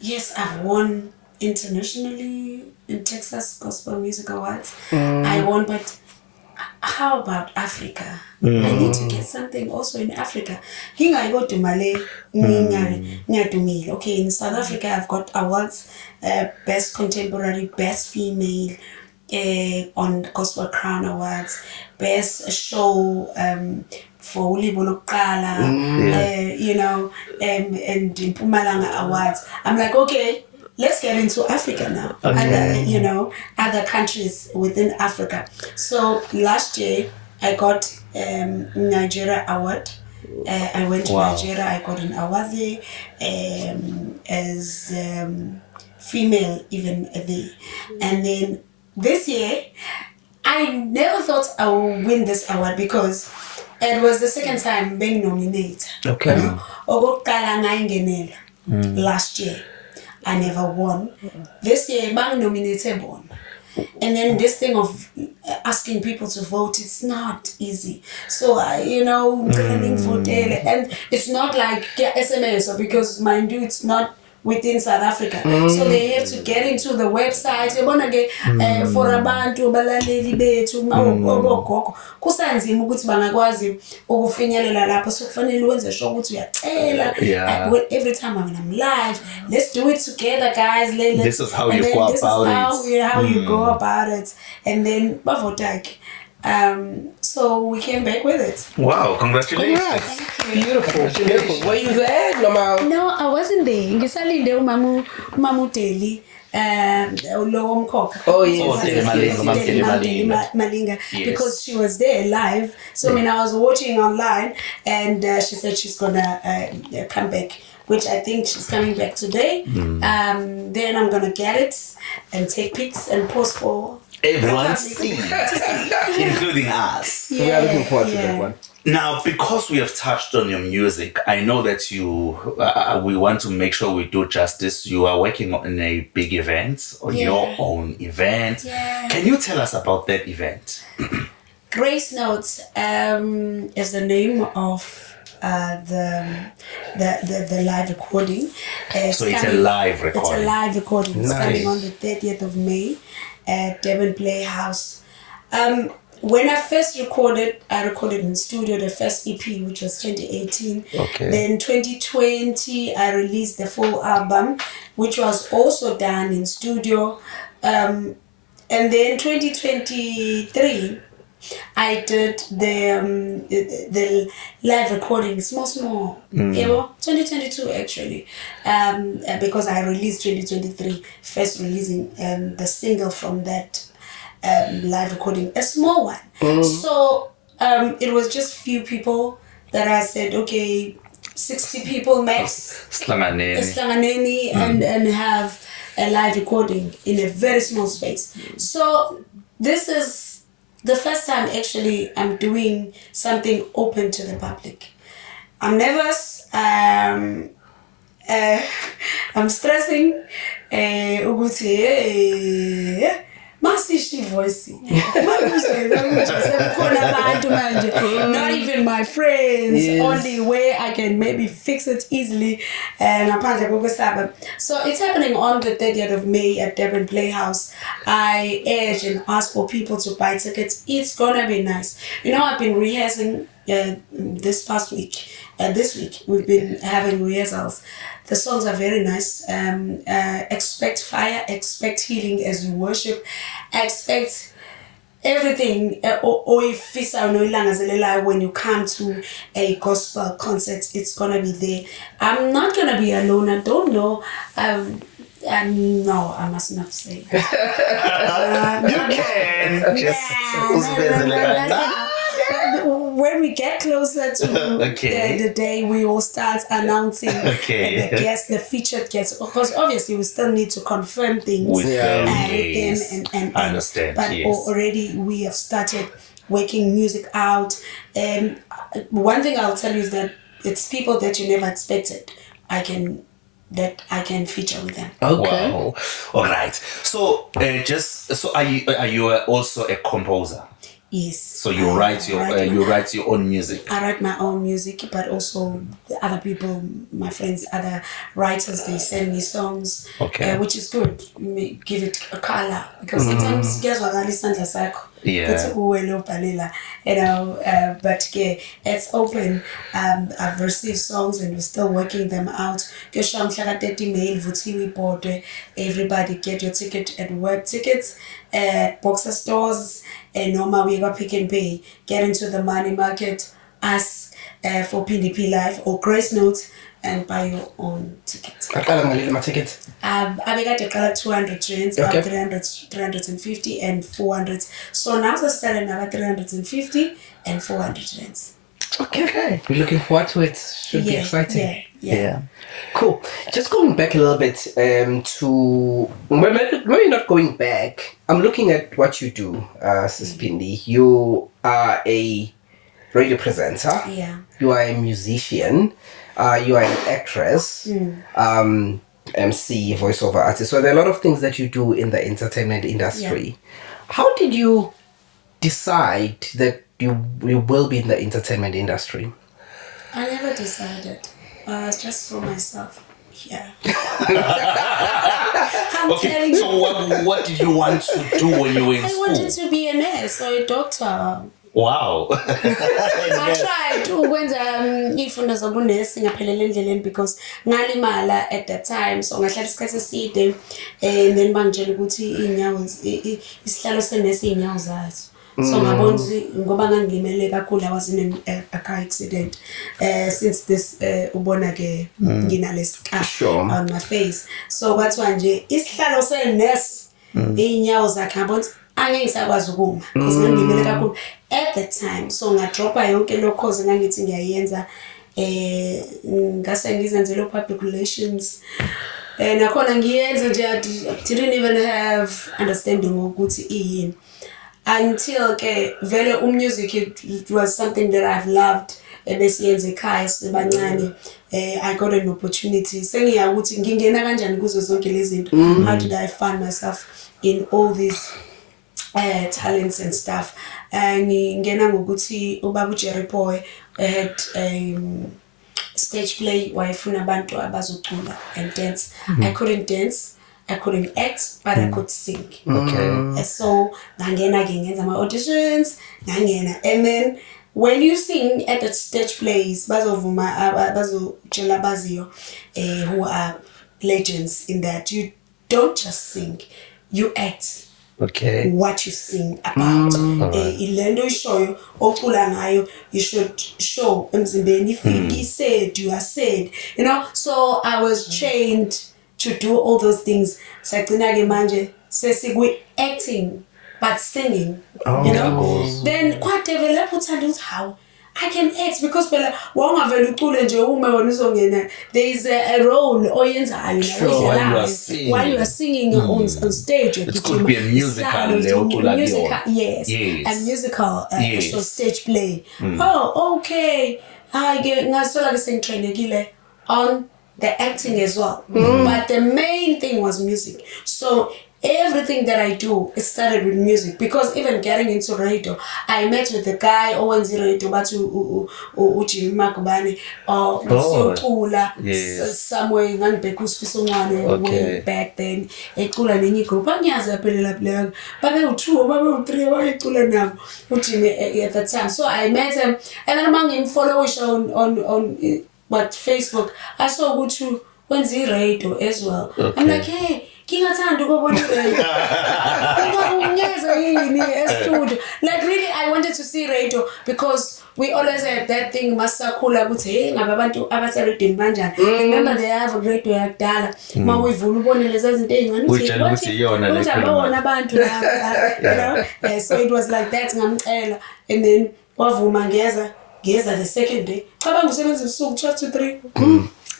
yes, I've won internationally in Texas Gospel Music Awards. I won, but how about Africa? I need to get something also in Africa. Here I go to Malay, okay, in South Africa I've got awards, Best Contemporary, Best Female, on Gospel Crown Awards, Best Show for Ulibo Lokala, you know, and Mpumalanga Awards. I'm like, okay, let's get into Africa now. Other, other countries within Africa. So last year I got Nigeria Award. I went to Nigeria. I got an award there as female even there. And then this year, I never thought I would win this award because it was the second time being nominated. Okay. Last year, I never won. This year, bang nominated won. And then this thing of asking people to vote, it's not easy. So, planning for daily. And it's not like SMS, because mind you, it's not within South Africa. So they have to get into the website. They want to get for abantu balaleli bethu ogogo kusanzima ukuthi bangakwazi ukufinyelela lapho so kufanele wenze sure ukuthi uyacela every time I'm live, let's do it together guys. This is how you go about it. How you go about it, and then bavota. So we came back with it. Wow, congratulations. Beautiful. Were you there, Normal? No, I wasn't there. Ngisalinde umamu Deli Oh, yes, Oh, Tele Malinga. Malinga, Yes. because she was there live. So when I was watching online, and she said she's gonna come back, which I think she's coming back today. Then I'm gonna get it and take pics and post for Everyone the see, public. including us. We are looking forward to that one. Now, because we have touched on your music, I know that you, we want to make sure we do justice. You are working on a big event, on your own event. Yeah. Can you tell us about that event? Grace Notes is the name of the live recording. So it's a live It's recording. a live recording. It's Nice. coming on the 30th of May at Devon Playhouse. When I first recorded, I recorded in studio the first EP, which was 2018. Okay. Then 2020, I released the full album, which was also done in studio. And then 2023, I did the live recording, small. You know, 2022 actually, because I released 2023, first releasing the single from that live recording, a small one. So it was just few people that I said, okay, 60 people max. Slanganeni. Eslanganeni and have a live recording in a very small space. So this is the first time actually I'm doing something open to the public. I'm nervous. I'm stressing. Masishi voice. Not even my friends. Yes. Only way I can maybe fix it easily. So it's happening on the 30th of May at Devon Playhouse. I urge and ask for people to buy tickets. It's gonna be nice. You know, I've been rehearsing this past week. This week we've been having rehearsals. The songs are very nice. Expect fire, expect healing as you worship, expect everything. When you come to a gospel concert, it's gonna be there. I'm not gonna be alone. I don't know. No, I must not say that. You can just When we get closer to the day, we will start announcing the guests, the featured guests. Because obviously we still need to confirm things with them. with them and I understand. But yes. already we have started working music out. One thing I'll tell you is that it's people that you never expected. I can feature with them. Okay. Wow. All right. So are you also a composer? Yes. So you write your own music. I write my own music, but also the other people, my friends, other writers, they send me songs, which is good. Give it a color because sometimes Yeah. But it's open. I've received songs and we're still working them out. Everybody get your ticket at work tickets at Boxer stores and normal we go Pick and Pay. Get into the money market, ask for PDP Live or Grace Notes and buy your own ticket. My ticket. I got a 200 trains, Okay. 300, 350 and 400. So now they're selling about 350 and 400 trains. Okay. We're looking forward to it. Should be exciting. Yeah. Cool. Just going back a little bit to maybe not going back. I'm looking at what you do, Sis Pindi. You are a radio presenter. Yeah. You are a musician. You are an actress. MC, voiceover artist. So there are a lot of things that you do in the entertainment industry. Yeah. How did you decide that you will be in the entertainment industry? I never decided. It's just for myself. Yeah. I'm telling you. So what did you want to do when you were in I school? wanted to be a nurse or a doctor. Wow. I tried ukwenza izifundo zobunesi ngaphelele endleleni because ngalimala at that time, so ngahlala isikhathi eside and then bangitshela ukuthi inyawo isihlalo senesi inyawo zazo. So ngabona ngoba ngangilimele kakhulu, I was in a car accident. Since this ubona ke nginale scar on my face. So kwathiwa nje isihlalo senurse inyawo zakhe ngabona angeke ngisakwazi ukuma because ngangilimele kakhulu at that time. So ngadropa yonke lo course ngangithi ngiyayenza ngase ngizenzele public relations. Nakhona ngiyenza nje I didn't even have understanding ukuthi iyini. Until ke vele music, it was something that I've loved ebesiyenza ekhaya sibancane. I got an opportunity sengiya ukuthi ngingena kanjani kuzo zonke lezi zinto. How did I find myself in all these talents and stuff? Ngingena ngokuthi ubaba uJerry Boy had stage play wayefuna abantu abazocula and dance. I couldn't dance, I couldn't act, but I could sing. Okay. So ngangena ke ngenza my auditions, ngangena, and then when you sing at the stage plays bazovuma bazotshela abaziyo who are legends in that you don't just sing, you act. Okay. What you sing about. Ilendo ishoyo ocula ngayo, you should show emzimbeni if you said, you are said, you know. So I was trained to do all those things. Sagcina ke manje sesikwi acting but singing, you know. Then quite develop uthanda how I can act because phela wawungavela ucule nje uma wona uzongena, there is a role oyenzayo while you are singing on stage. It could be a musical yes, a musical show, stage play. Oh, okay. Ngasola ke sengitrainekile on the acting as well. But the main thing was music. So everything that I do, it started with music, because even getting into radio, I met with the guy owenza radio bathi uJimmy Makubane somewhere ngangibheka uSifiso Ncwane way back then ecula nenye group angiyazi yaphelela phela babe u2 babe u3 bayicula nabo uJimmy at that time. So I met him, and then among follow on what Facebook, I saw ukuthi wenza radio as well. I'm like, hey, kingathanda ukubona studio. Like really, I wanted to see radio because we always had that thing masakhula ukuthi hey ngabe abantu abaseredini kanjani. Remember they have a radio yakudala mawuyivula ubone lezi zinto ezincane uthi abawona abantu la. So it was like that ngamcela, and then wavuma ngeza the second day. Cabanga usebenza usuku 12 to 3.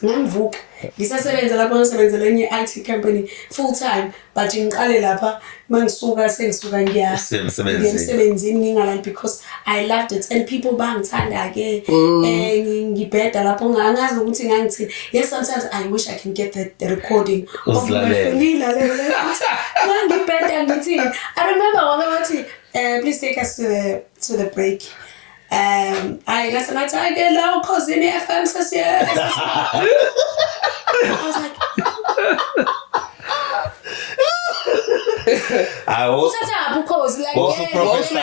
Ngivuka ngisasebenza lapho ngisebenzela enye IT company full time, but ngiqale lapha mangisuka sengisuka ngiyasemsebenzini ngingalali because I loved it and people bangithanda ke ngibheda lapho ngangazi ukuthi ngangithini. Yes, sometimes I wish I can get the recording of my famila ngibheda ngithini. I remember wathi please take us to the break. I guess and I get loud cause in the FM says yeah. I was like I also because like also prophesy.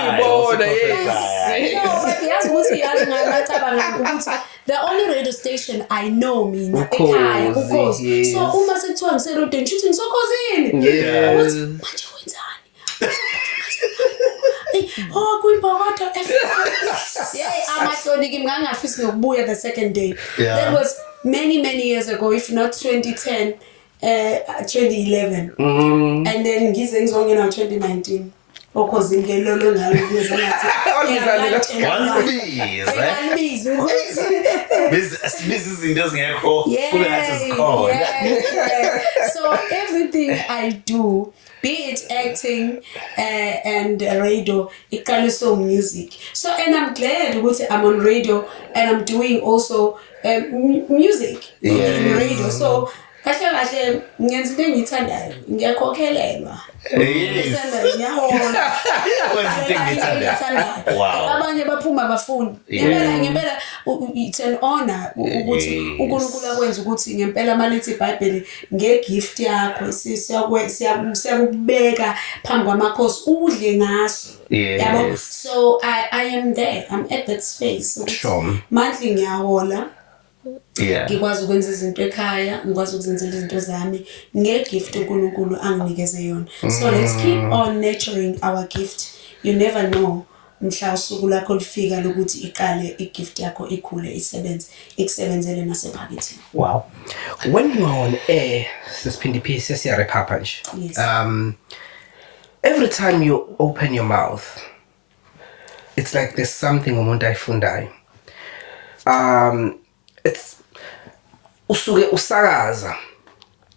the only radio station I know mina ekhaya because so uma sekuthiwa ngiserodeni shooting sokhosini manje wenzani. Oh, kuyiphakade amahloniki ngangafisi ngokubuya the second day. That was many years ago, if not 2010, 2011. And then ngize ngizongena 2019 because ngelolo ngalo kuze ngathi so everything I do, be it acting and radio, it can so music. So and I'm glad I'm on radio and I'm doing also music in radio. So kahle ngenza into engiyithandayo ngiyakhokhelelwa. Ngiyahola. Abanye baphuma abafundi. Ngempela it's an honor ukuthi uNkulunkulu akwenza ukuthi ngempela malithi iBhayibheli ngegift yakho siyakubeka phambi kwamakhosi udle ngaso. Yabo. So I am there. I'm at that space. Monthly ngiyahola. Ngikwazi ukwenza izinto ekhaya, ngikwazi ukuzenzela izinto zami ngegift uNkulunkulu anginikeze yona. So let's keep on nurturing our gift you never know mhla usuku lakho lifika lokuthi iqale igift yakho ikhule ikusebenzele nasephaketheni. Wow. When you are on air, Sispindi P, sesiyarepha nje. Yes. Every time you open your mouth, it's like there's something umuntu ayifundayo. It's usuke usakaza.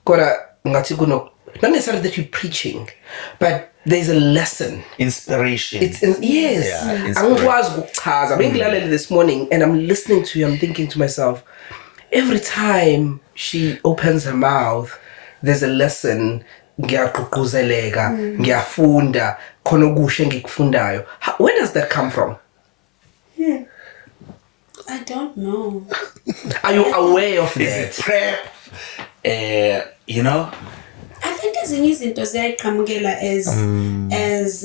Kodwa ngathi kuno, not necessarily that you're preaching, but there's a lesson. Inspiration. Yes. Yeah, inspiration. Angikwazi ukuchaza. Bengilalele this morning and I'm listening to you, I'm thinking to myself, every time she opens her mouth, there's a lesson. Ngiyaqhuquzeleka, ngiyafunda, khona okusha engikufundayo. Where does that come from? I don't know. Are you aware of Is that? it prep? You know? I think ezinye izinto ziyayiqhamukela as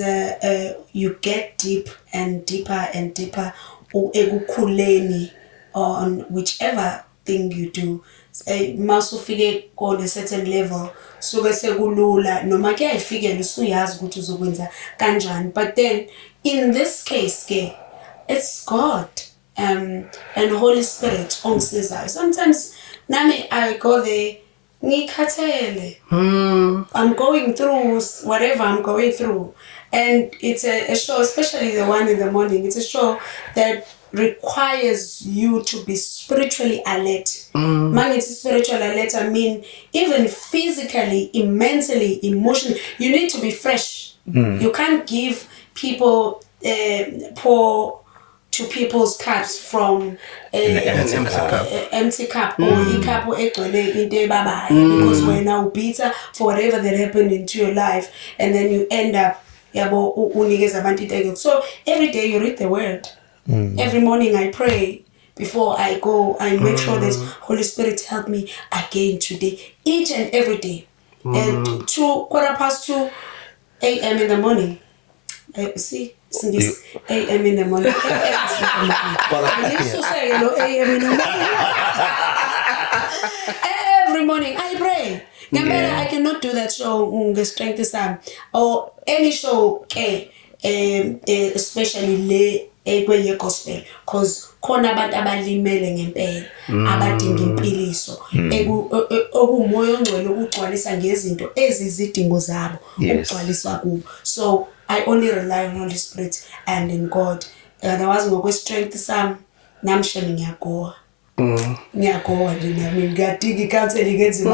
you get deep and deeper and deeper ekukhuleni on whichever thing you do. Masufike on a certain level suke sekulula noma kuyayifikela usuyazi ukuthi uzokwenza kanjani, but then in this case ke it's God and Holy Spirit ongisizayo. Sometimes nami I go there ngikhathele. I'm going through whatever I'm going through, and it's a show, especially the one in the morning. It's a show that requires you to be spiritually alert. It's spiritual alert, I mean even physically, mentally, emotionally, you need to be fresh. You can't give people pour to people's cups from empty cup or ikapu egcwele into ebabayo, because wena ubitha for whatever that happened into your life, and then you end up yabo unikeza abantu into. So every day you read the word. Every morning I pray before I go. I make sure that Holy Spirit help me again today, each and every day. And 2:15 a.m. in the morning. See, this a.m. in the morning. I used to say, a.m. in the morning. Every morning I pray. Yeah. I cannot do that show, the strength is or any show, especially le ekwenye gospel, because khona abantu abalimele ngempela abadinga impiliso okumoya ongcwele ukugcwalisa ngezinto ezizidingo zabo ukugcwaliswa kubo. So I only rely on Holy Spirit and in God. Otherwise ngokwe strength sami namshemi ngiyagoa. Ngiyagoa nje nami ngiyadinga icounseling enzima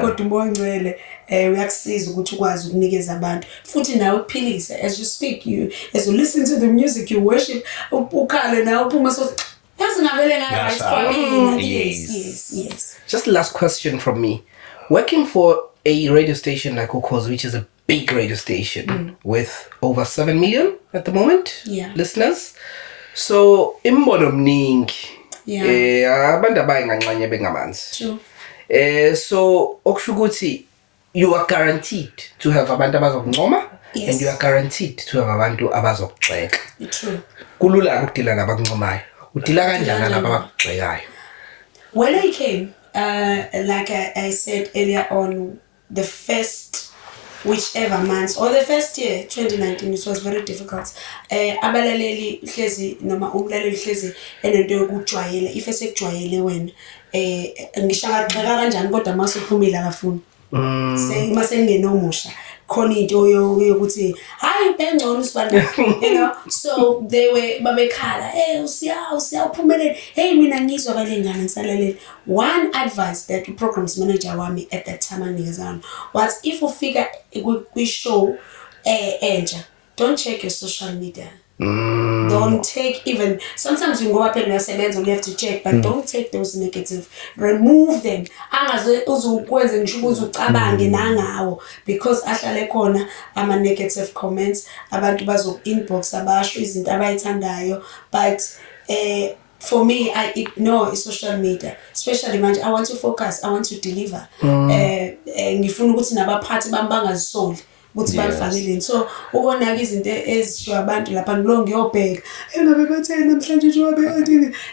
kodwa umoya ongcwele uyakusiza ukuthi ukwazi ukunikeza abantu futhi nawe ukuphilisa. As you speak, as you listen to the music, you worship, ukhale nawe uphuma so yazi ngavele right for me. Yes. Just last question from me. Working for a radio station like Ukhozi, which is a big radio station with over 7 million at the moment listeners. So imbono mningi. Abantu abayinganxanye bengamanzi. True. So okusho ukuthi you are guaranteed to have abantu abazokuncoma, and you are guaranteed to have abantu abazokugxeka. True. Kulula ukudila nabakuncomayo. Udila kanjani nalabo abakugxekayo? When I came, like I said earlier on, the first whichever months or the first year 2019, it was very difficult. Abalaleli hlezi noma umlaleli hlezi enento yokujwayela, if esekujwayele wena ngishaka kanjani kodwa masuphumile akafuni. Mase ngenomusha khona into yokuthi hayi bengcono sibani, you know. So they were babekhala usiyaphumelela, hey mina ngizwa kalengana ngisalaleli. One advice that the programs manager wami at that time anginikeza was, if ufika kwi-show entsha, don't check your social media. Don't take even, sometimes you go up and uyasebenza, you have to check, but don't take those negative. Remove them. Angaze uzukwenza ngisho ucabange nangawo, because ahlale khona ama negative comments, abantu bazo inbox abasho izinto abayithandayo. But for me, I ignore social media, especially manje. I want to focus, I want to deliver. Ngifuna ukuthi nabaphathi bami bangazisoli ukuthi balifaneleni. So ubonaka izinto ezisho abantu lapha ngilongo ngiyobheka engabe bathena namhlanje njengoba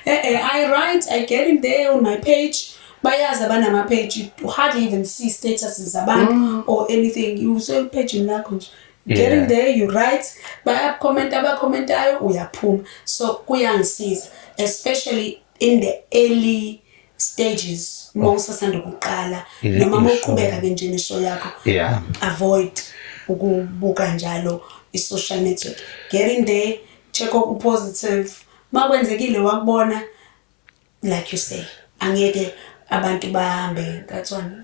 I write, I get in there on my page. Bayazi abanama page, you hardly even see statuses zabantu or anything. You say page lakho nje Get in there, you write, abakommentayo uyaphuma. So kuyangisiza, especially in the early stages. Mawusasanda kuqala noma mawuqhubeka ke nje neshow yakho. Yeah. Avoid ukubuka njalo i-social network. Get in there, check up positive. Makwenzekile wakubona, like you say, angeke abantu bahambe kancane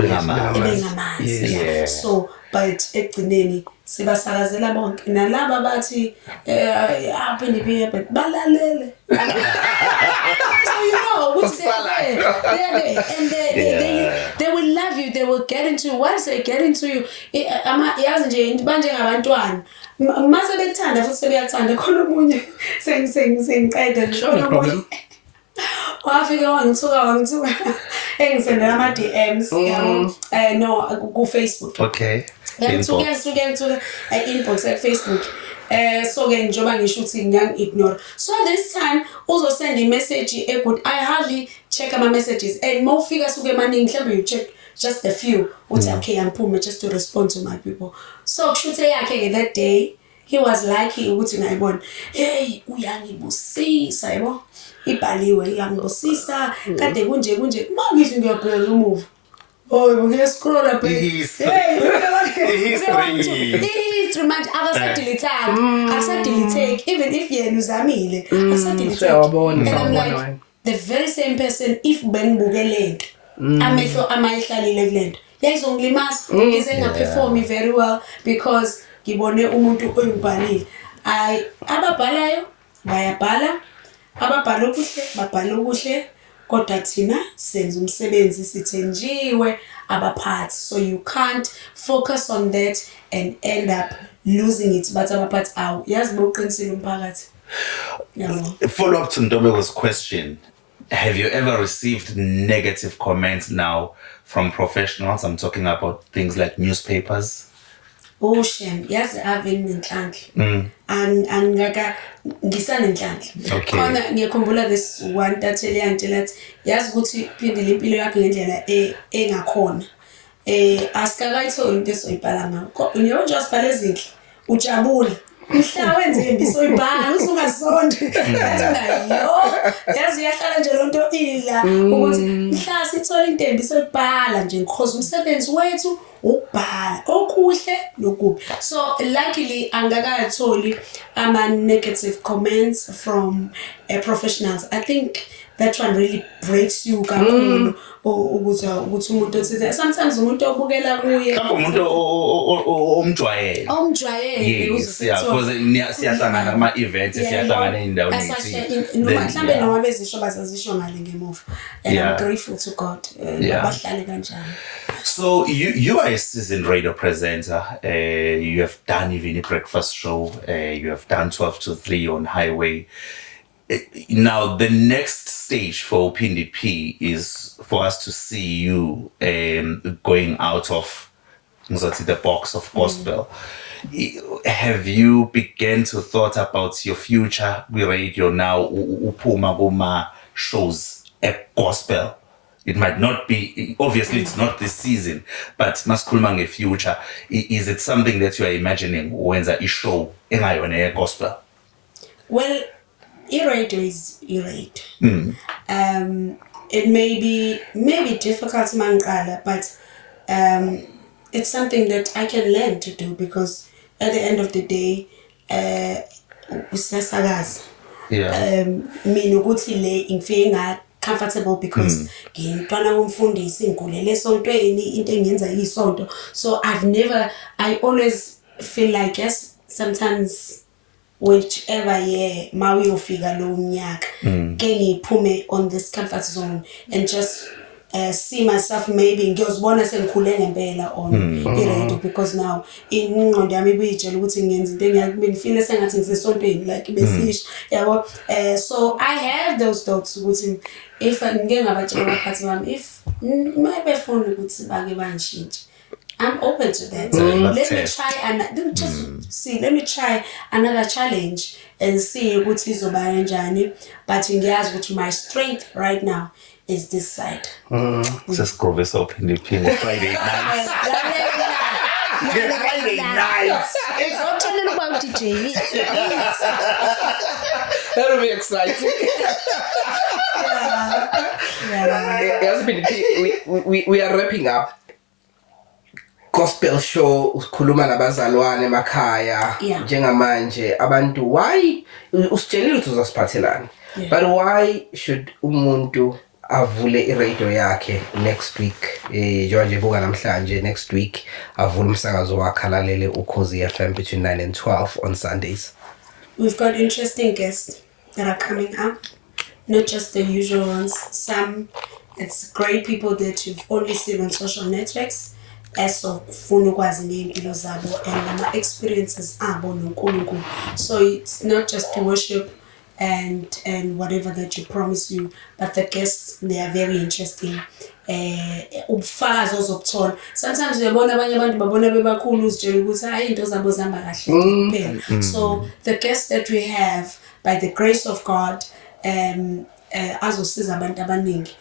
bengamanzi. Yeah. So but ekugcineni sibasakazela bonke nalaba bathi Phindi but balalele. So you know what's there and they will love you, they will get into you. Once they get into you, yazi nje banje ngabantwana mase bethanda futhi sebeyathanda khona umunye sengiqeda khona umunye wafika wangithuka engisendela ama DMs yabo no ku Facebook. Okay. Ngiyangithuka inbox at Facebook. So ke njoba ngisho ukuthi ngiyangignore. So this time uzosend i-message good. I hardly check my messages and mawufika suke emaningi mhlawumbe you check just a few. Uthi okay ngiphume just to respond to my people. So kushuthi yakhe that day he was lucky ukuthi ngayibona hey uyangibusisa yabo ibhaliwe uyangibusisa kade kunje mangithi ngiyabheka umuva oh ngiyescroll up hey history manje akasadelete even if yena uzamile akasadelete uyabona the very same person if bengibuke lento amehlo amayihlalile kulento yayizongilimaza ngize ngaperform very well because ngibone umuntu oyibhalile ababhalayo bayabhala ababhala okuhle kodwa thina senza umsebenzi sithenjiwe abaphathi so you can't focus on that and end up losing it but abaphathi yazi boqinisile umphakathi. Follow up to Ntobeko's question. Have you ever received negative comments now from professionals? I'm talking about things like newspapers. Oh shame, yazi ave nenhlanhla. Angaka ngisanenhlanhla. Khona ngiyakhumbula this one tatheli yangitshela athi yazi ukuthi phindile impilo yakho ngendlela engakhona. Asikakayitholi into esoyibhala ngayo. Unyebo nje asibhala ezinhle, ujabule. Mhla wenze imbiso oyibhala usungazonda. Yazi uyahlala nje lonto ila ukuthi mhla sithola into embiso oyibhala nje because umsebenzi wethu ukubhala okuhle nokubi. So luckily angakatholi ama negative comments from professionals. I think that one really breaks you kakhulu ukuthi umuntu othi sometimes umuntu obukela kuye umuntu omjwayele yes because siyahlangana ama events siyahlangana endaweni ethi mhlawumbe noma bezisho bazazisho ngale ngemuva and I'm grateful to God bahlale kanjani. So you are a seasoned radio presenter. You have done even a breakfast show. You have done 12 to 3 on Highway. Now the next stage for Phindi P is for us to see you going out of the box of gospel. Have you begun to thought about your future with radio now? Uphuma kuma shows at gospel. It might not be, obviously it's not this season, but maskhuluma ngefuture. Is it something that you are imagining when a show engayona gospel? Well, radio is radio. It may be difficult mangala, but it's something that I can learn to do because at the end of the day, usasakaza. Mina ukuthi le ngifika comfortable because ngintwana umfundisi ngigulele esontweni into engenza isonto. So I always feel like yes sometimes whichever year ma uyofika lo mnyaka ke ngiphume on this comfort zone and just see myself maybe ngiyozibona sengikhule ngempela on radio because now ingqondo yami ibijela ukuthi ngenza into ngiyakubeni sengathi ngisesontweni like besisho yabo. So I have those thoughts ukuthi if ngike ngabatshela abaphathi bami if maybe funa ukuthi bake bangishintshe I'm open to that. Let me try another challenge and see ukuthi izoba kanjani but ngiyazi ukuthi my strength right now is this side. Just go this up in the Friday night. Friday night. DJ. That'll be exciting. Yes, we are wrapping up. Gospel show ukhuluma nabazalwane emakhaya njengamanje abantu why usitshelile ukuthi uzasiphathelana but why should umuntu avule iradio yakhe next week njengoba buka namhlanje next week avule umsakazo wakhe alalele uKhosi FM between 9 and 12 on Sundays? We've got interesting guests that are coming up, not just the usual ones. Some it's great people that you've only seen on social networks as of funukwazi ngempilo zabo and my experiences abo noNkulunkulu. So it's not just to worship and whatever that you promise you, but the guests, they are very interesting. Ubufakazi ozobuthola. Sometimes uyabona abanye abantu babona bebakhulu uzitshela ukuthi hayi into zabo zihamba kahle kuphela. So the guests that we have, by the grace of God, azosiza abantu abaningi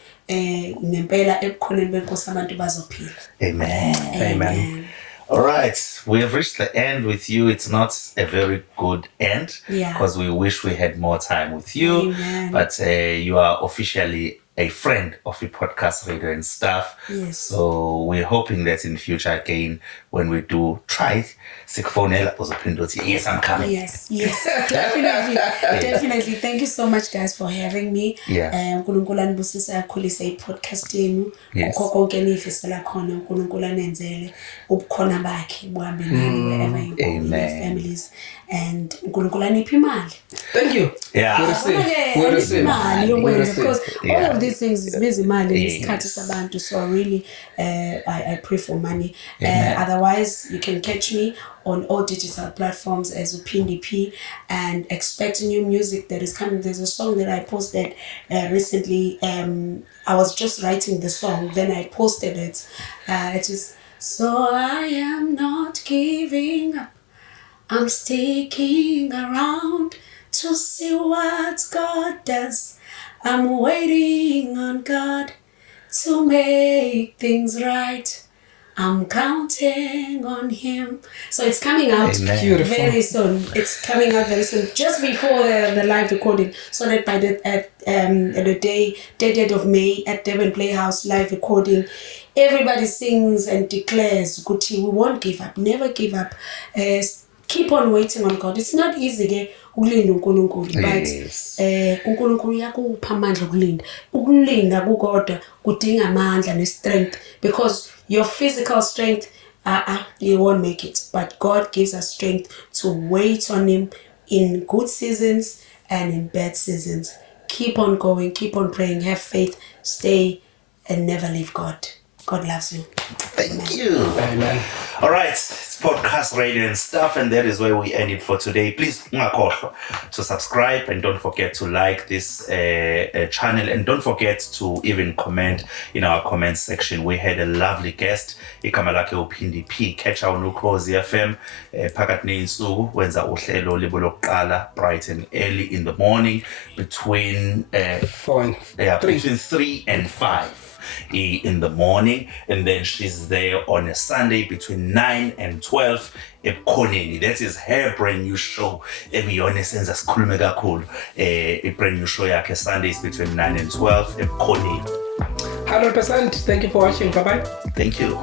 ngempela ekukhoneni benkosi abantu bazophila. Amen. All right, we have reached the end with you. It's not a very good end because we wish we had more time with you. Amen. But you are officially a friend of the podcast radio and stuff. Yes. So we're hoping that in future again, when we do try, yes, I'm coming. Yes, definitely. Thank you so much, guys, for having me. Yes. Podcast yenu. Ukho konke enifisela khona uNkulunkulu anenzele ubukhona bakhe buhambe nani wherever you go with your families and uNkulunkulu aniphe imali. Thank you. Yeah. We receive. Because all of these things is busy money in isikhathi sabantu. So really I pray for money. Otherwise you can catch me on all digital platforms as Uphindi P, and expect new music that is coming. There's a song that I posted recently. I was just writing the song, then I posted it. It is, so I am not giving up. I'm sticking around to see what God does. I'm waiting on God to make things right. I'm counting on Him. So it's coming out very soon. It's coming out very soon, just before the live recording, so that by the date of May at Devon Playhouse live recording, everybody sings and declares, "Guti, we won't give up, never give up. Keep on waiting on God." It's not easy, ukulinda uNkulunkulu, but uNkulunkulu yakupha amandla ukulinda. Ukulinda kukodwa kudinga amandla ne-strength, because your physical strength, you won't make it. But God gives us strength to wait on Him in good seasons and in bad seasons. Keep on going, keep on praying, have faith, stay, and never leave God. God loves you. Thank you. Amen. All right, it's podcast radio and stuff, and that is where we end it for today. Please to subscribe, and don't forget to like this channel, and don't forget to even comment in our comments section. We had a lovely guest, Ikamalake Uphindi P. Catch our new Ukhosi FM phakathi neinsuku wenza uhlelo libulokuqala bright and early in the morning between 3 and 5 in the morning, and then she's there on a Sunday between 9 and 12 ebukhoneni. That is her brand new show. Ebiyona senza sikhulume kakhulu. A brand new show yakhe Sundays between 9 and 12 ebukhoneni. 100%. Thank you for watching. Bye bye. Thank you.